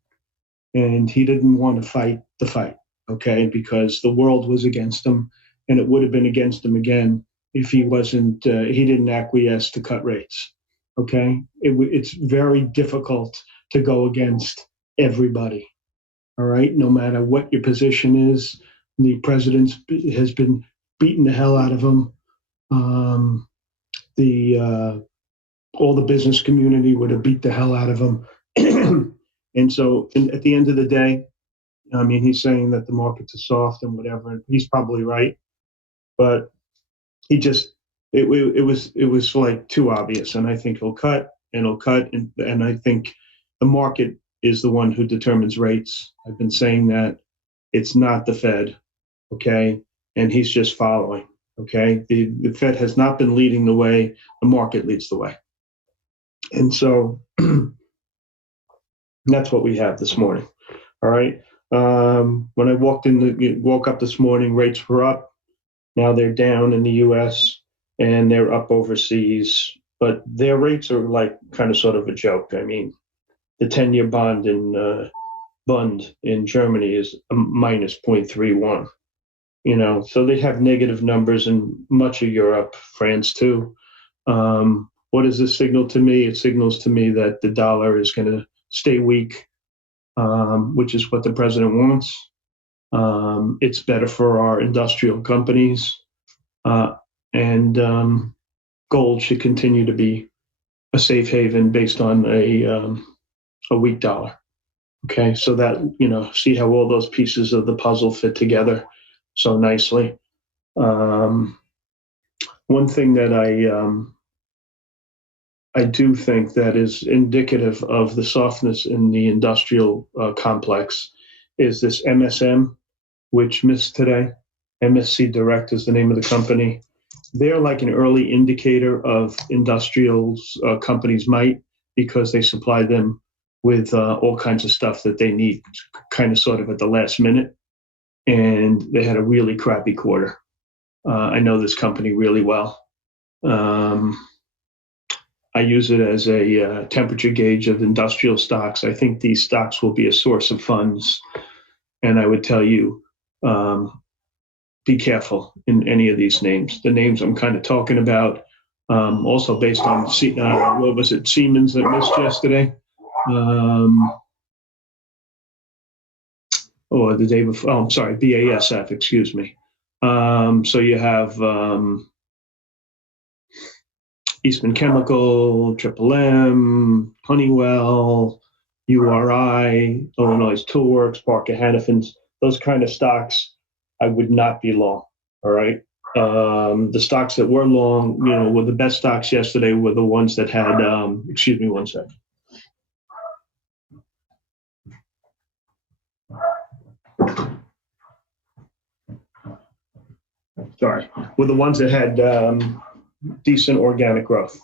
and he didn't want to fight the fight, okay, because the world was against him, and it would have been against him again if he didn't acquiesce to cut rates, okay. It's very difficult to go against everybody, all right, no matter what your position is. The president has been beating the hell out of him. The All the business community would have beat the hell out of him. And so at the end of the day, I mean, he's saying that the markets are soft and whatever, and he's probably right, but he just it was like too obvious, and I think he'll cut, and I think the market is the one who determines rates. I've been saying that. It's not the Fed, okay, and he's just following, okay. The Fed has not been leading the way; the market leads the way, and so that's what we have this morning. All right. When I woke up this morning, rates were up. Now they're down in the U.S. and they're up overseas, but their rates are like kind of sort of a joke. I mean, the 10-year bond in Germany is a minus 0.31. So they have negative numbers in much of Europe, France too. What does this signal to me? It signals to me that the dollar is going to stay weak, which is what the president wants. It's better for our industrial companies, and gold should continue to be a safe haven based on a weak dollar. Okay, so that see how all those pieces of the puzzle fit together so nicely. One thing that I do think that is indicative of the softness in the industrial complex is this MSM, which missed today. MSC Direct is the name of the company. They're like an early indicator of industrials companies might, because they supply them with all kinds of stuff that they need kind of sort of at the last minute. And they had a really crappy quarter. I know this company really well. I use it as a temperature gauge of industrial stocks. I think these stocks will be a source of funds. And I would tell you, be careful in any of these names. The names I'm kind of talking about, also based on, what was it, Siemens that missed yesterday? Or the day before, I'm sorry, BASF, excuse me. So you have Eastman Chemical, Triple M, Honeywell, URI, Illinois Toolworks, Parker Hannifin, those kind of stocks I would not be long, all right? The stocks that were long, were the best stocks yesterday were the ones that had, excuse me one second. Sorry, were the ones that had decent organic growth.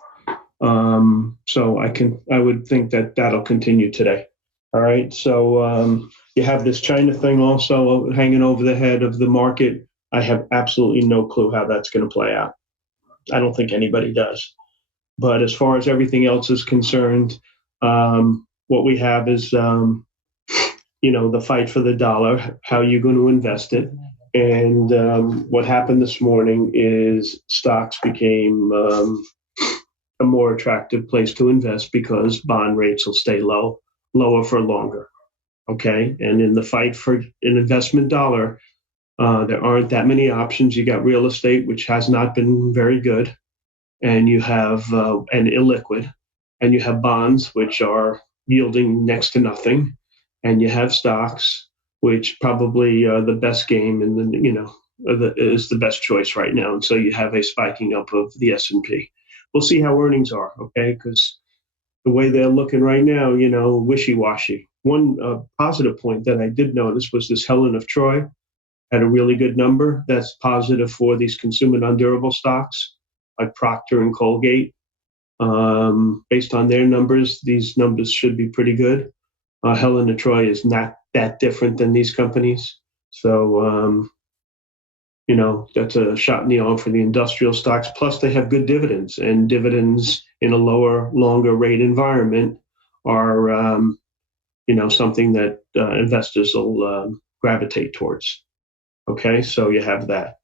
So I would think that that'll continue today. All right. So you have this China thing also hanging over the head of the market. I have absolutely no clue how that's going to play out. I don't think anybody does. But as far as everything else is concerned, what we have is, the fight for the dollar, how you're going to invest it. And what happened this morning is stocks became a more attractive place to invest because bond rates will stay lower for longer. Okay. And in the fight for an investment dollar, there aren't that many options. You got real estate, which has not been very good. And you have an illiquid, and you have bonds, which are yielding next to nothing. And you have stocks, which probably are the best game and is the best choice right now. And so you have a spiking up of the S&P. We'll see how earnings are, okay? Because the way they're looking right now, wishy-washy. One positive point that I did notice was this Helen of Troy had a really good number. That's positive for these consumer non-durable stocks like Procter and Colgate. Based on their numbers, these numbers should be pretty good. Helen of Troy is not that different than these companies. So, that's a shot in the arm for the industrial stocks. Plus, they have good dividends, and dividends in a longer rate environment are, something that investors will gravitate towards. Okay, so you have that.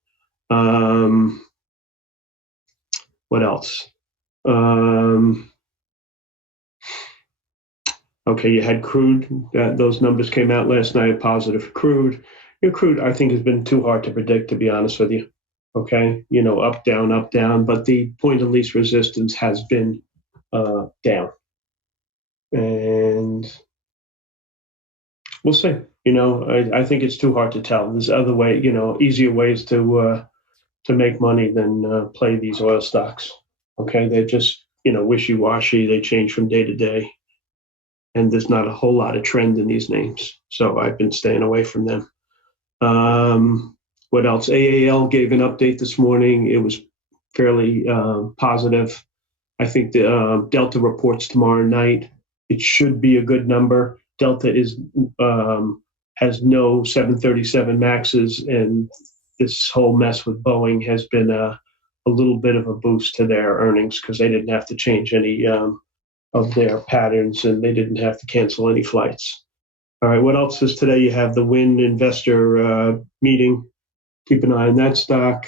What else? Okay, you had crude. Those numbers came out last night, positive for crude. Your crude, I think, has been too hard to predict, to be honest with you. Okay, up, down, but the point of least resistance has been down. And we'll see. I think it's too hard to tell. There's other easier ways to make money than play these oil stocks. Okay, they're just wishy-washy. They change from day to day, and there's not a whole lot of trend in these names. So I've been staying away from them. What else? AAL gave an update this morning. It was fairly positive. I think the Delta reports tomorrow night. It should be a good number. Delta has no 737 Maxes, and this whole mess with Boeing has been a little bit of a boost to their earnings because they didn't have to change any of their patterns, and they didn't have to cancel any flights. All right, what else is today? You have the Wynn investor meeting. Keep an eye on that stock.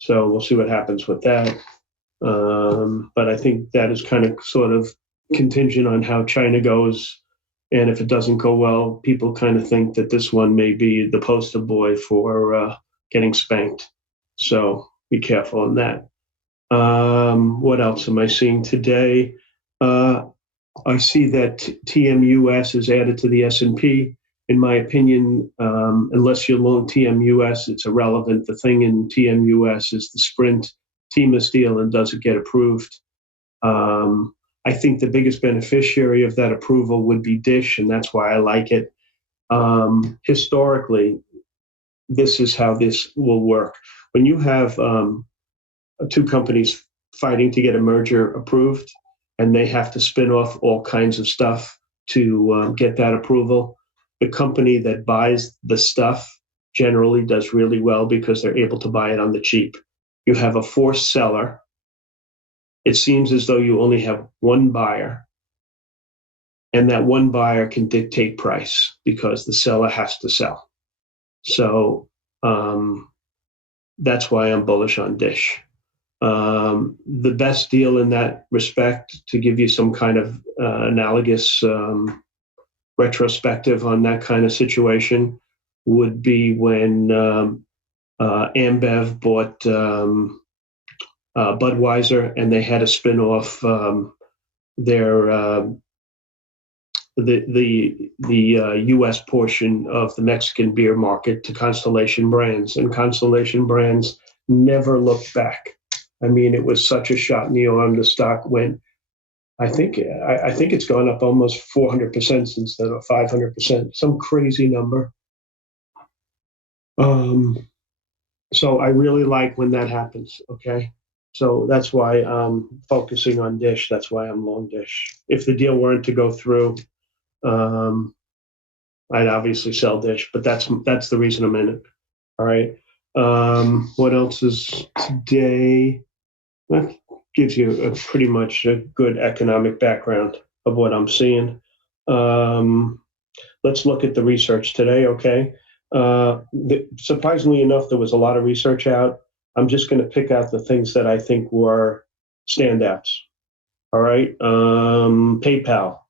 So we'll see what happens with that. But I think that is kind of sort of contingent on how China goes. And if it doesn't go well, people kind of think that this one may be the poster boy for getting spanked. So be careful on that. What else am I seeing today? I see that TMUS is added to the S&P. In my opinion, unless you're long TMUS, it's irrelevant. The thing in TMUS is the Sprint TMUS deal, and does it get approved? I think the biggest beneficiary of that approval would be Dish, and that's why I like it. Historically, this is how this will work. When you have two companies fighting to get a merger approved, and they have to spin off all kinds of stuff to get that approval, the company that buys the stuff generally does really well because they're able to buy it on the cheap. You have a forced seller. It seems as though you only have one buyer, and that one buyer can dictate price because the seller has to sell. So that's why I'm bullish on Dish. The best deal in that respect, to give you some kind of analogous retrospective on that kind of situation, would be when Ambev bought Budweiser, and they had to spin off their the U.S. portion of the Mexican beer market to Constellation Brands, and Constellation Brands never looked back. I mean, it was such a shot in the arm. The stock went, I think it's gone up almost 400% instead of 500%, some crazy number. So I really like when that happens. Okay, so that's why I'm focusing on Dish. That's why I'm long Dish. If the deal weren't to go through, I'd obviously sell Dish, but that's the reason I'm in it. All right. What else is today? That gives you pretty much a good economic background of what I'm seeing. Let's look at the research today, okay? Surprisingly enough, there was a lot of research out. I'm just going to pick out the things that I think were standouts. All right. PayPal.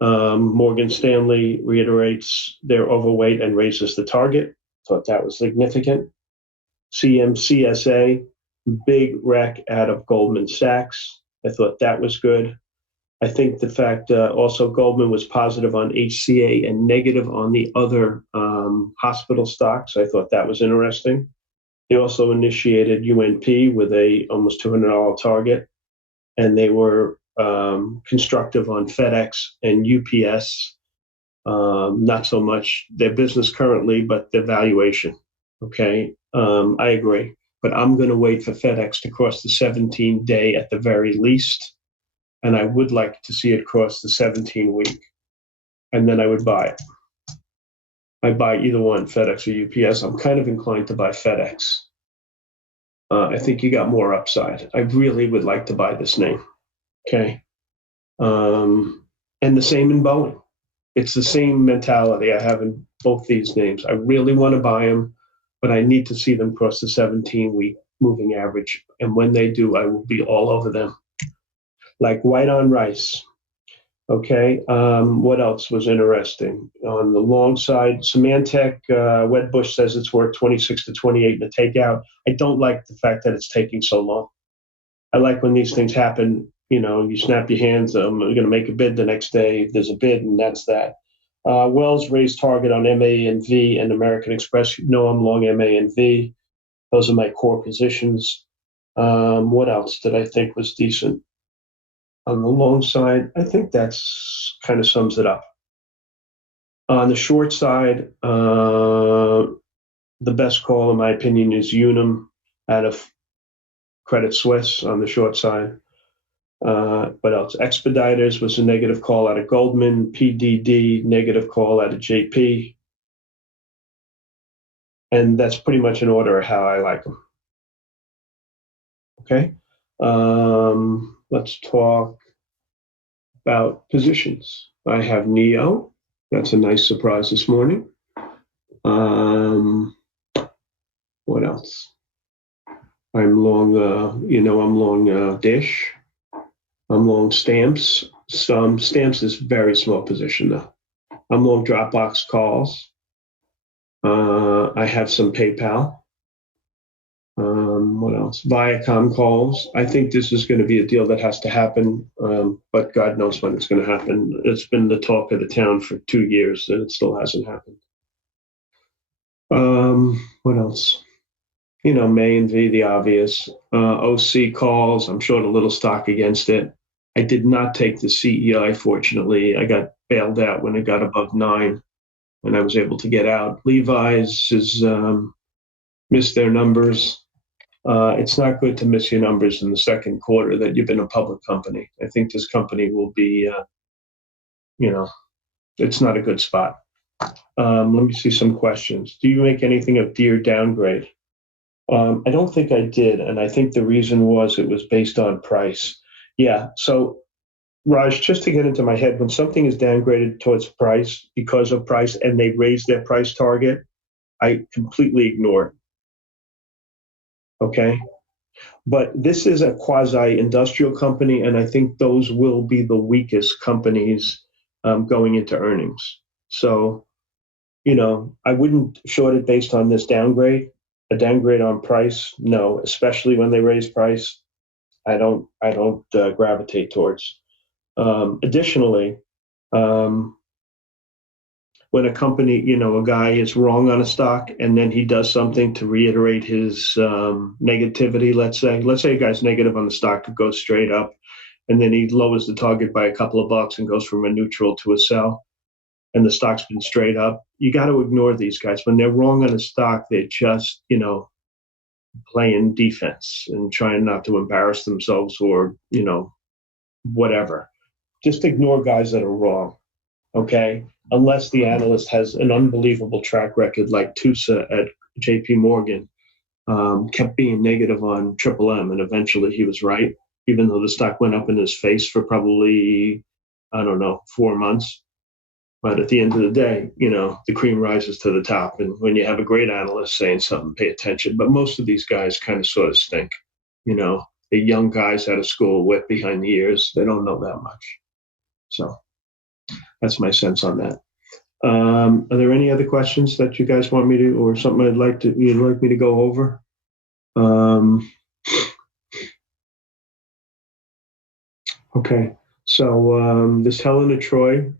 Morgan Stanley reiterates they're overweight and raises the target. Thought that was significant. CMCSA, big wreck out of Goldman Sachs. I thought that was good. I think the fact also Goldman was positive on HCA and negative on the other hospital stocks. I thought that was interesting. They also initiated UNP with a almost $200 target, and they were constructive on FedEx and UPS. Not so much their business currently, but their valuation. Okay, I agree. But I'm going to wait for FedEx to cross the 17-day at the very least. And I would like to see it cross the 17-week. And then I would buy it. I buy either one, FedEx or UPS. I'm kind of inclined to buy FedEx. I think you got more upside. I really would like to buy this name. Okay. And the same in Boeing. It's the same mentality I have in both these names. I really want to buy them, but I need to see them cross the 17-week moving average. And when they do, I will be all over them. Like white on rice. Okay. What else was interesting? On the long side, Symantec, Wedbush says it's worth 26 to 28 in the takeout. I don't like the fact that it's taking so long. I like when these things happen, you snap your hands, I'm going to make a bid the next day. There's a bid, and that's that. Wells raised target on MA and V and American Express. I'm long MA and V. Those are my core positions. What else did I think was decent? On the long side, I think that's kind of sums it up. On the short side, the best call, in my opinion, is Unum out of Credit Suisse on the short side. What else? Expeditors was a negative call out of Goldman. PDD, negative call out of JP. And that's pretty much in order of how I like them. Okay. Let's talk about positions. I have NEO. That's a nice surprise this morning. What else? I'm long, I'm long Dish. I'm long Stamps. Some Stamps is very small position though. I'm long Dropbox calls. I have some PayPal. What else? Viacom calls. I think this is going to be a deal that has to happen, but God knows when it's going to happen. It's been the talk of the town for 2 years, and it still hasn't happened. What else? May and V, the obvious. OC calls. I'm short a little stock against it. I did not take the CEI, fortunately. I got bailed out when it got above 9, and I was able to get out. Levi's has missed their numbers. It's not good to miss your numbers in the second quarter that you've been a public company. I think this company will be, it's not a good spot. Let me see some questions. Do you make anything of Deere downgrade? I don't think I did, and I think the reason was it was based on price. Yeah, so Raj, just to get into my head, when something is downgraded towards price because of price and they raise their price target, I completely ignore it. Okay? But this is a quasi-industrial company, and I think those will be the weakest companies going into earnings. So, I wouldn't short it based on this downgrade. A downgrade on price, no, especially when they raise price, I don't gravitate towards. Additionally, when a company, a guy is wrong on a stock and then he does something to reiterate his negativity, let's say a guy's negative on the stock, it goes straight up, and then he lowers the target by a couple of bucks and goes from a neutral to a sell, and the stock's been straight up. You got to ignore these guys. When they're wrong on a stock, they're just, playing defense and trying not to embarrass themselves or, whatever. Just ignore guys that are wrong, okay? Unless the analyst has an unbelievable track record like Tusa at JP Morgan, kept being negative on Triple M, and eventually he was right, even though the stock went up in his face for probably, 4 months. But at the end of the day, the cream rises to the top. And when you have a great analyst saying something, pay attention. But most of these guys kind of sort of stink. They're young guys out of school, wet behind the ears. They don't know that much. So that's my sense on that. Are there any other questions that you guys want me to, or something you'd like me to go over? Okay. So this Helen of Troy,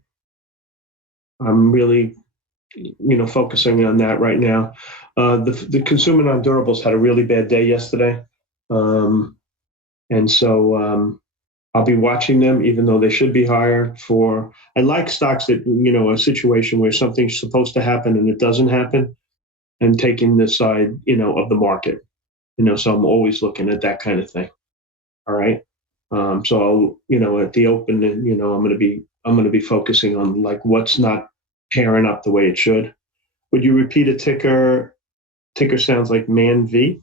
I'm really, focusing on that right now. The consumer non-durables had a really bad day yesterday. And so I'll be watching them, even though they should be higher I like stocks that, a situation where something's supposed to happen and it doesn't happen, and taking the side, of the market, so I'm always looking at that kind of thing. All right. So I'll, at the open, I'm going to be focusing on like what's not pairing up the way it should. Would you repeat a ticker? Ticker sounds like MANV.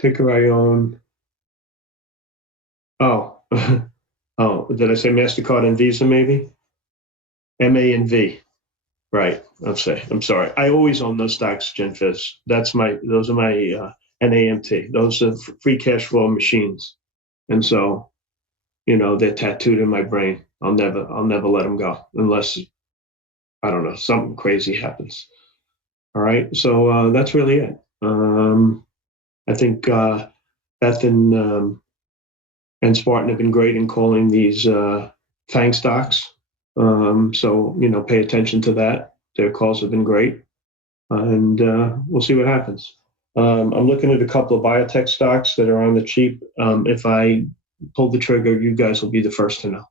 Ticker I own. Oh, oh, did I say MasterCard and Visa maybe? MA and V. Right. I'm sorry. I always own those stocks, GenFizz. Those are my NAMT. Those are free cash flow machines. And so, they're tattooed in my brain. I'll never let them go unless, I don't know, something crazy happens. All right. So that's really it. I think Beth and Spartan have been great in calling these FANG stocks. So, pay attention to that. Their calls have been great. And we'll see what happens. I'm looking at a couple of biotech stocks that are on the cheap. If I pull the trigger, you guys will be the first to know.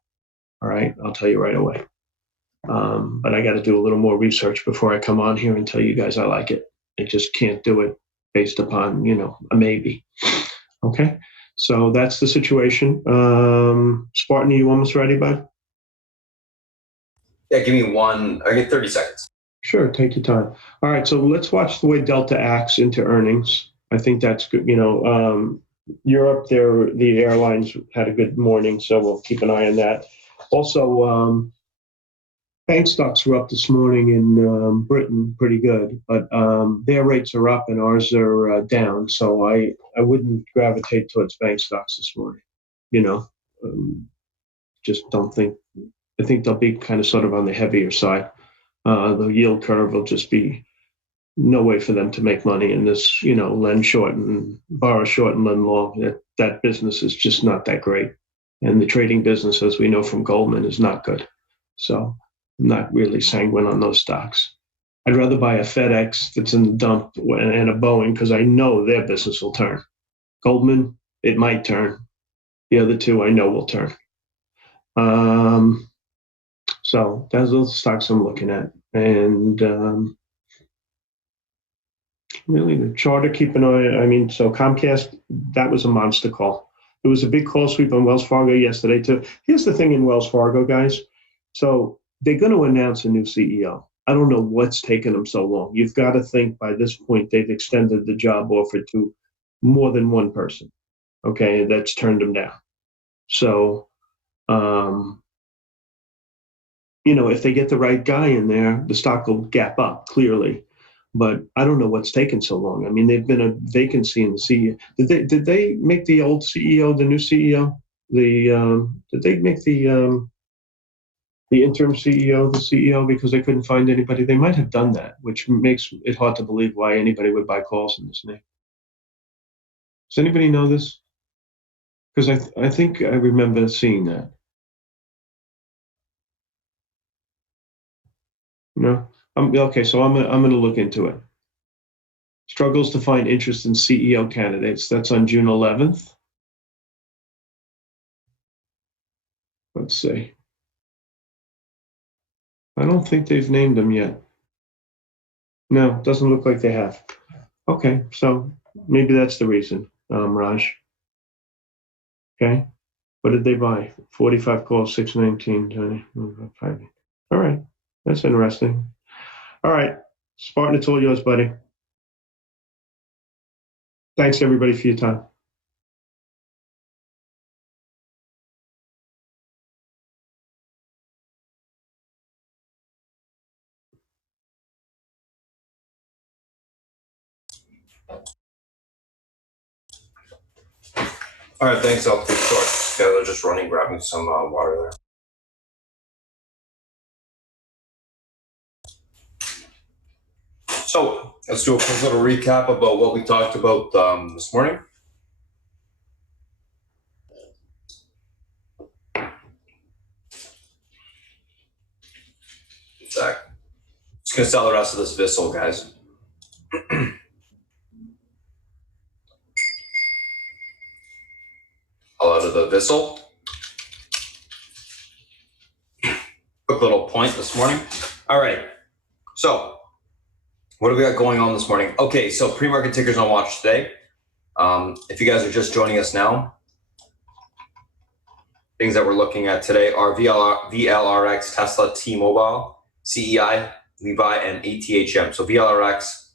All right. I'll tell you right away. But I got to do a little more research before I come on here and tell you guys I like it. I just can't do it based upon, a maybe. Okay. So that's the situation. Spartan, are you almost ready, bud? Yeah, give me one. I get 30 seconds. Sure, take your time. All right, so let's watch the way Delta acts into earnings. I think that's good. Europe, the airlines had a good morning, so we'll keep an eye on that. Also, bank stocks were up this morning in Britain pretty good, but their rates are up and ours are down. So I wouldn't gravitate towards bank stocks this morning. Just don't think. I think they'll be kind of sort of on the heavier side. The yield curve will just be no way for them to make money in this, lend short and borrow short and lend long. That business is just not that great. And the trading business, as we know from Goldman, is not good. So I'm not really sanguine on those stocks. I'd rather buy a FedEx that's in the dump and a Boeing because I know their business will turn. Goldman, it might turn. The other two I know will turn. So those are the stocks I'm looking at. And really the Charter, keep an eye. So Comcast, that was a monster call. There was a big call sweep on Wells Fargo yesterday too. Here's the thing in Wells Fargo, guys. So they're going to announce a new CEO. I don't know what's taken them so long. You've got to think by this point they've extended the job offer to more than one person. Okay, that's turned them down. So, if they get the right guy in there, the stock will gap up clearly. But I don't know what's taken so long. They've been a vacancy in the CEO. Did they make the old CEO the new CEO? Did they make the interim CEO the CEO because they couldn't find anybody? They might have done that, which makes it hard to believe why anybody would buy calls in this name. Does anybody know this? Because I think I remember seeing that. No? Okay, so I'm going to look into it. Struggles to find interest in CEO candidates. That's on June 11th. Let's see. I don't think they've named them yet. No, doesn't look like they have. Okay, so maybe that's the reason, Raj. Okay, what did they buy? 45 calls, 619, 20. All right, that's interesting. All right, Spartan, it's all yours, buddy. Thanks, everybody, for your time. All right, thanks. I'll be short. Yeah, they're just running, grabbing some water there. So let's do a quick little recap about what we talked about this morning. Zach, just gonna sell the rest of this Vissel, guys. All out of the Vissel. Quick little point this morning. All right, so what do we got going on this morning? Okay, so pre-market tickers on watch today. If you guys are just joining us now, things that we're looking at today are VLRX, Tesla, T-Mobile, CEI, Levi, and ATHM. So VLRX,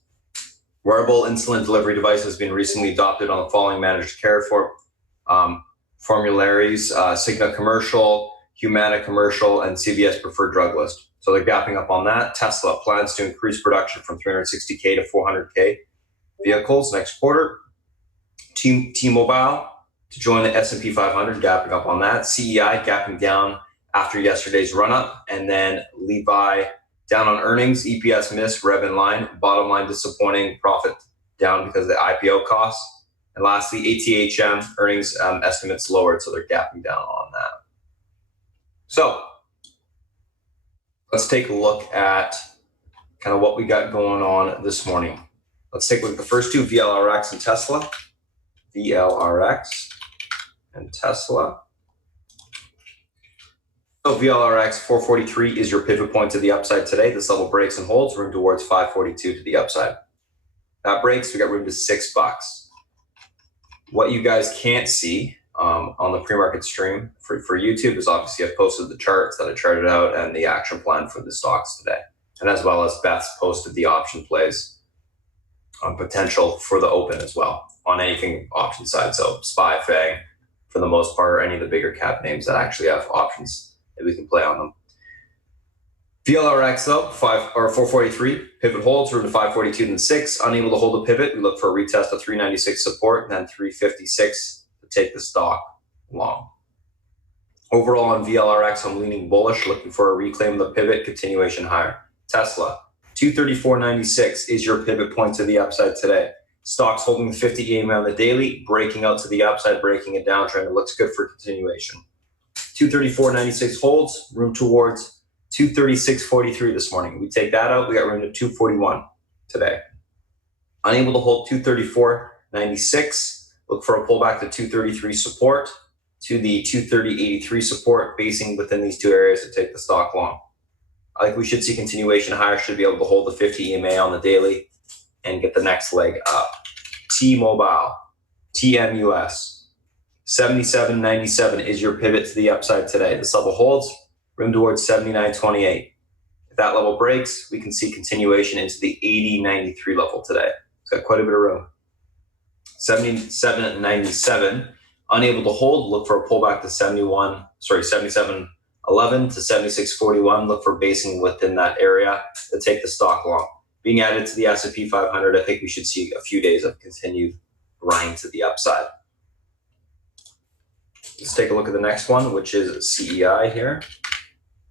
wearable insulin delivery device, has been recently adopted on the following managed care formularies: Cigna Commercial, Humana Commercial, and CVS Preferred Drug List. So they're gapping up on that. Tesla plans to increase production from 360K to 400K vehicles next quarter. T-Mobile to join the S&P 500, gapping up on that. CEI gapping down after yesterday's run-up. And then Levi down on earnings, EPS miss, rev in line, bottom line disappointing, profit down because of the IPO costs. And lastly, ATHM earnings estimates lowered, so they're gapping down on that. So let's take a look at kind of what we got going on this morning. Let's take a look at the first two, VLRX and Tesla. VLRX and Tesla. So VLRX 443 is your pivot point to the upside today. This level breaks and holds, room towards 542 to the upside. That breaks, we got room to $6. What you guys can't see on the pre-market stream for YouTube is obviously I've posted the charts that I charted out and the action plan for the stocks today. And as well as Beth's posted the option plays on potential for the open as well on anything option side. So SPY, FANG, for the most part, or any of the bigger cap names that actually have options that we can play on them. VLRX though, 443, pivot holds, room to 542 and 6. Unable to hold a pivot, we look for a retest of 396 support and then 356 to take the stock long. Overall on VLRX, I'm leaning bullish, looking for a reclaim of the pivot, continuation higher. Tesla, 234.96 is your pivot point to the upside today. Stocks holding the 50 EMA on the daily, breaking out to the upside, breaking a downtrend. It looks good for continuation. 234.96 holds, room towards 236.43 this morning. We take that out, we got room to 241 today. Unable to hold 234.96, look for a pullback to 233 support, to the 230.83 support, basing within these two areas to take the stock long. I think we should see continuation higher, should be able to hold the 50 EMA on the daily and get the next leg up. T-Mobile, TMUS, 77.97 is your pivot to the upside today. This level holds, room towards 79.28. If that level breaks, we can see continuation into the 80.93 level today. It's got quite a bit of room. 77.97, unable to hold, look for a pullback to 77.11 to 76.41. Look for basing within that area to take the stock long. Being added to the S&P 500, I think we should see a few days of continued grind to the upside. Let's take a look at the next one, which is CEI here.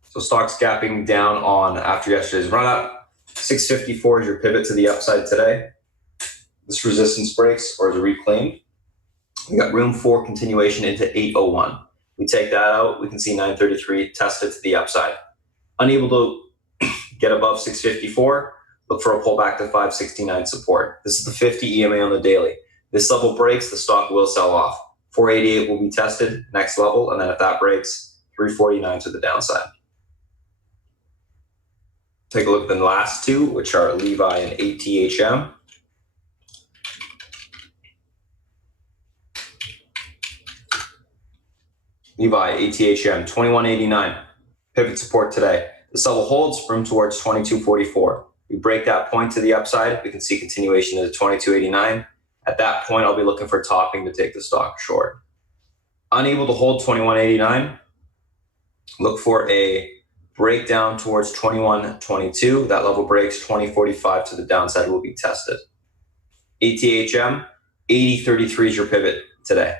So stocks gapping down on after yesterday's run up. 654 is your pivot to the upside today. This resistance breaks or is reclaimed. We got room for continuation into 801. We take that out, we can see 933 tested to the upside. Unable to get above 654, look for a pullback to 569 support. This is the 50 EMA on the daily. This level breaks, the stock will sell off. 488 will be tested, next level, and then if that breaks, 349 to the downside. Take a look at the last two, which are Levi and ATHM. Levi, ATHM, 21.89, pivot support today. This level holds, room towards 22.44. We break that point to the upside, we can see continuation into 22.89. At that point, I'll be looking for topping to take the stock short. Unable to hold 21.89, look for a breakdown towards 21.22. That level breaks, 20.45 to the downside will be tested. ATHM, 80.33 is your pivot today.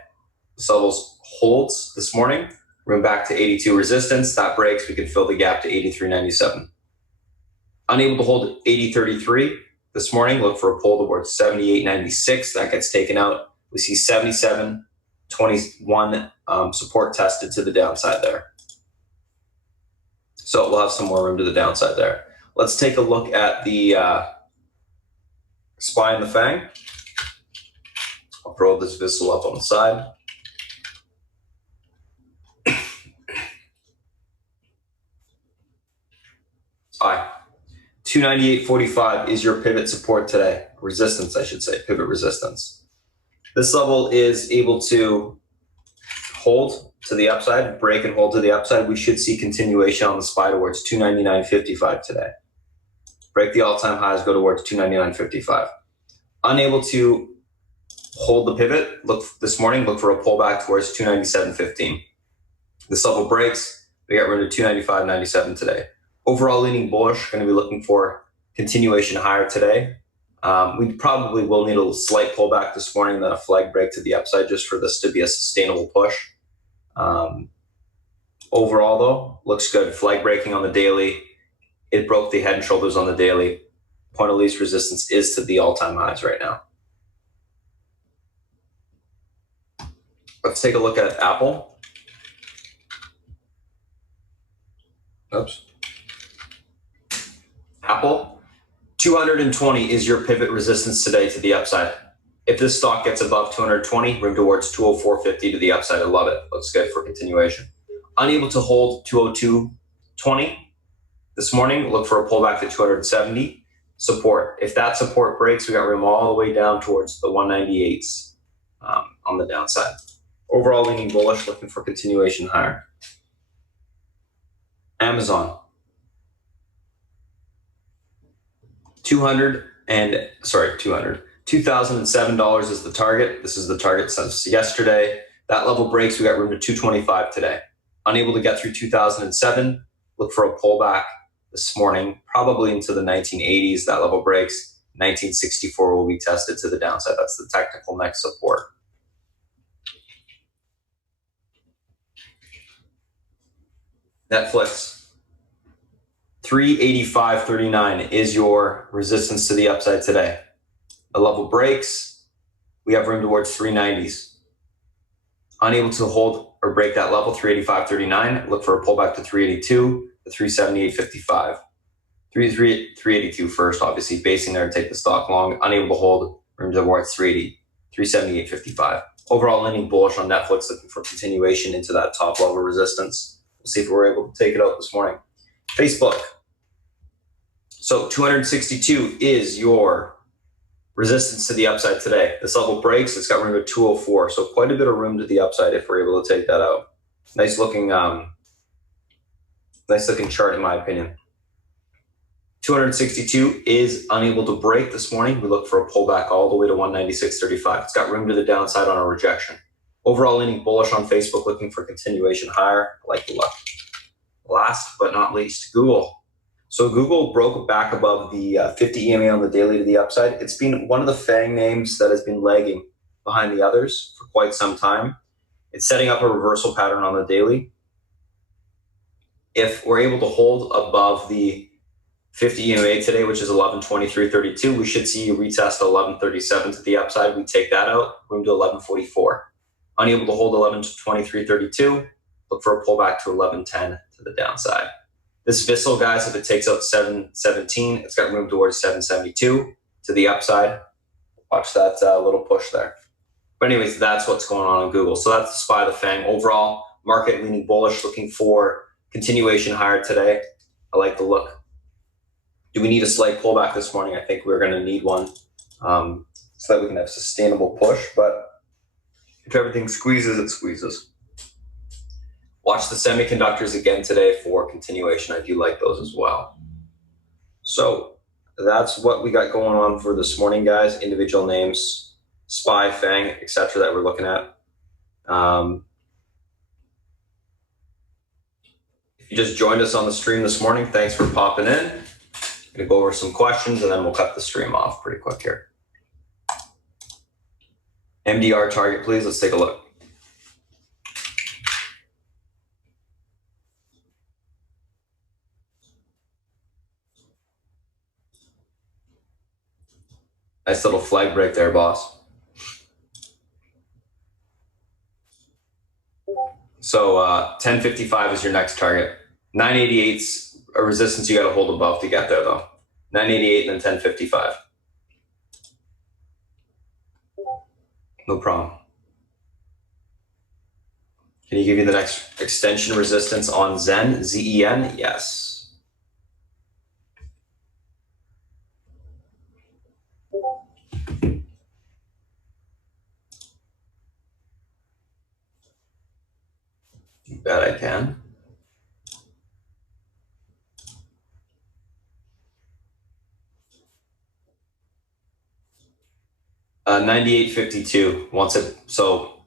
This level holds this morning, room back to 82 resistance. That breaks, we can fill the gap to 83.97. Unable to hold 80.33 this morning, look for a pull towards 78.96. That gets taken out. We see 77.21 support tested to the downside there. So we'll have some more room to the downside there. Let's take a look at the SPY and the FANG. I'll throw this visual up on the side. SPY. 298.45 is your pivot support today. Resistance, I should say, pivot resistance. This level is able to hold to the upside, break and hold to the upside, we should see continuation on the SPY towards 299.55 today. Break the all-time highs, go towards 299.55. Unable to hold the pivot, look this morning, look for a pullback towards 297.15. This level breaks, we got rid of 295.97 today. Overall leaning bullish, going to be looking for continuation higher today. We probably will need a slight pullback this morning, then a flag break to the upside just for this to be a sustainable push. Overall though, looks good. Flag breaking on the daily. It broke the head and shoulders on the daily. Point of least resistance is to the all-time highs right now. Let's take a look at Apple. Oops. Apple, 220 is your pivot resistance today to the upside. If this stock gets above 220, room towards 204.50 to the upside. I love it. Looks good for continuation. Unable to hold 202.20 this morning, look for a pullback to 270. Support. If that support breaks, we got room all the way down towards the 198s on the downside. Overall leaning bullish, looking for continuation higher. Amazon. $2,007 is the target. This is the target since yesterday. That level breaks, we got room to 225 today. Unable to get through 2007, look for a pullback this morning, probably into the 1980s. That level breaks. 1964 will be tested to the downside. That's the technical next support. Netflix, 385.39 is your resistance to the upside today. The level breaks, we have room towards 390s. Unable to hold or break that level, 385.39, look for a pullback to 382, to 378.55. 382 first, obviously, basing there to take the stock long. Unable to hold, room towards 380, 378.55. Overall leaning bullish on Netflix, looking for continuation into that top level resistance. We'll see if we're able to take it out this morning. Facebook. So 262 is your resistance to the upside today. This level breaks, it's got room at 204. So quite a bit of room to the upside if we're able to take that out. Nice looking chart in my opinion. 262 is unable to break this morning. We look for a pullback all the way to 196.35. It's got room to the downside on a rejection. Overall leaning bullish on Facebook, looking for continuation higher. I like the luck. Last but not least, Google. So Google broke back above the 50 EMA on the daily to the upside. It's been one of the FANG names that has been lagging behind the others for quite some time. It's setting up a reversal pattern on the daily. If we're able to hold above the 50 EMA today, which is 1123.32, we should see a retest 1137 to the upside. We take that out, room to 1144. Unable to hold 1123.32, look for a pullback to 1110 to the downside. This Vissel, guys, if it takes out 717, it's got room towards 772 to the upside. Watch that little push there. But anyways, that's what's going on in Google. So that's the SPY, the FANG. Overall, market leaning bullish, looking for continuation higher today. I like the look. Do we need a slight pullback this morning? I think we're going to need one so that we can have sustainable push. But if everything squeezes, it squeezes. Watch the semiconductors again today for continuation. I do like those as well. So that's what we got going on for this morning, guys. Individual names, SPY, FANG, etc. that we're looking at. If you just joined us on the stream this morning, thanks for popping in. I'm going to go over some questions and then we'll cut the stream off pretty quick here. MDR target, please. Let's take a look. Nice little flag break there, boss. So 1055 is your next target. 988's a resistance you got to hold above to get there, though. 988 and then 1055. No problem. Can you give me the next extension resistance on Zen? Z-E-N? Yes. bet I can. 98.52 wants it. So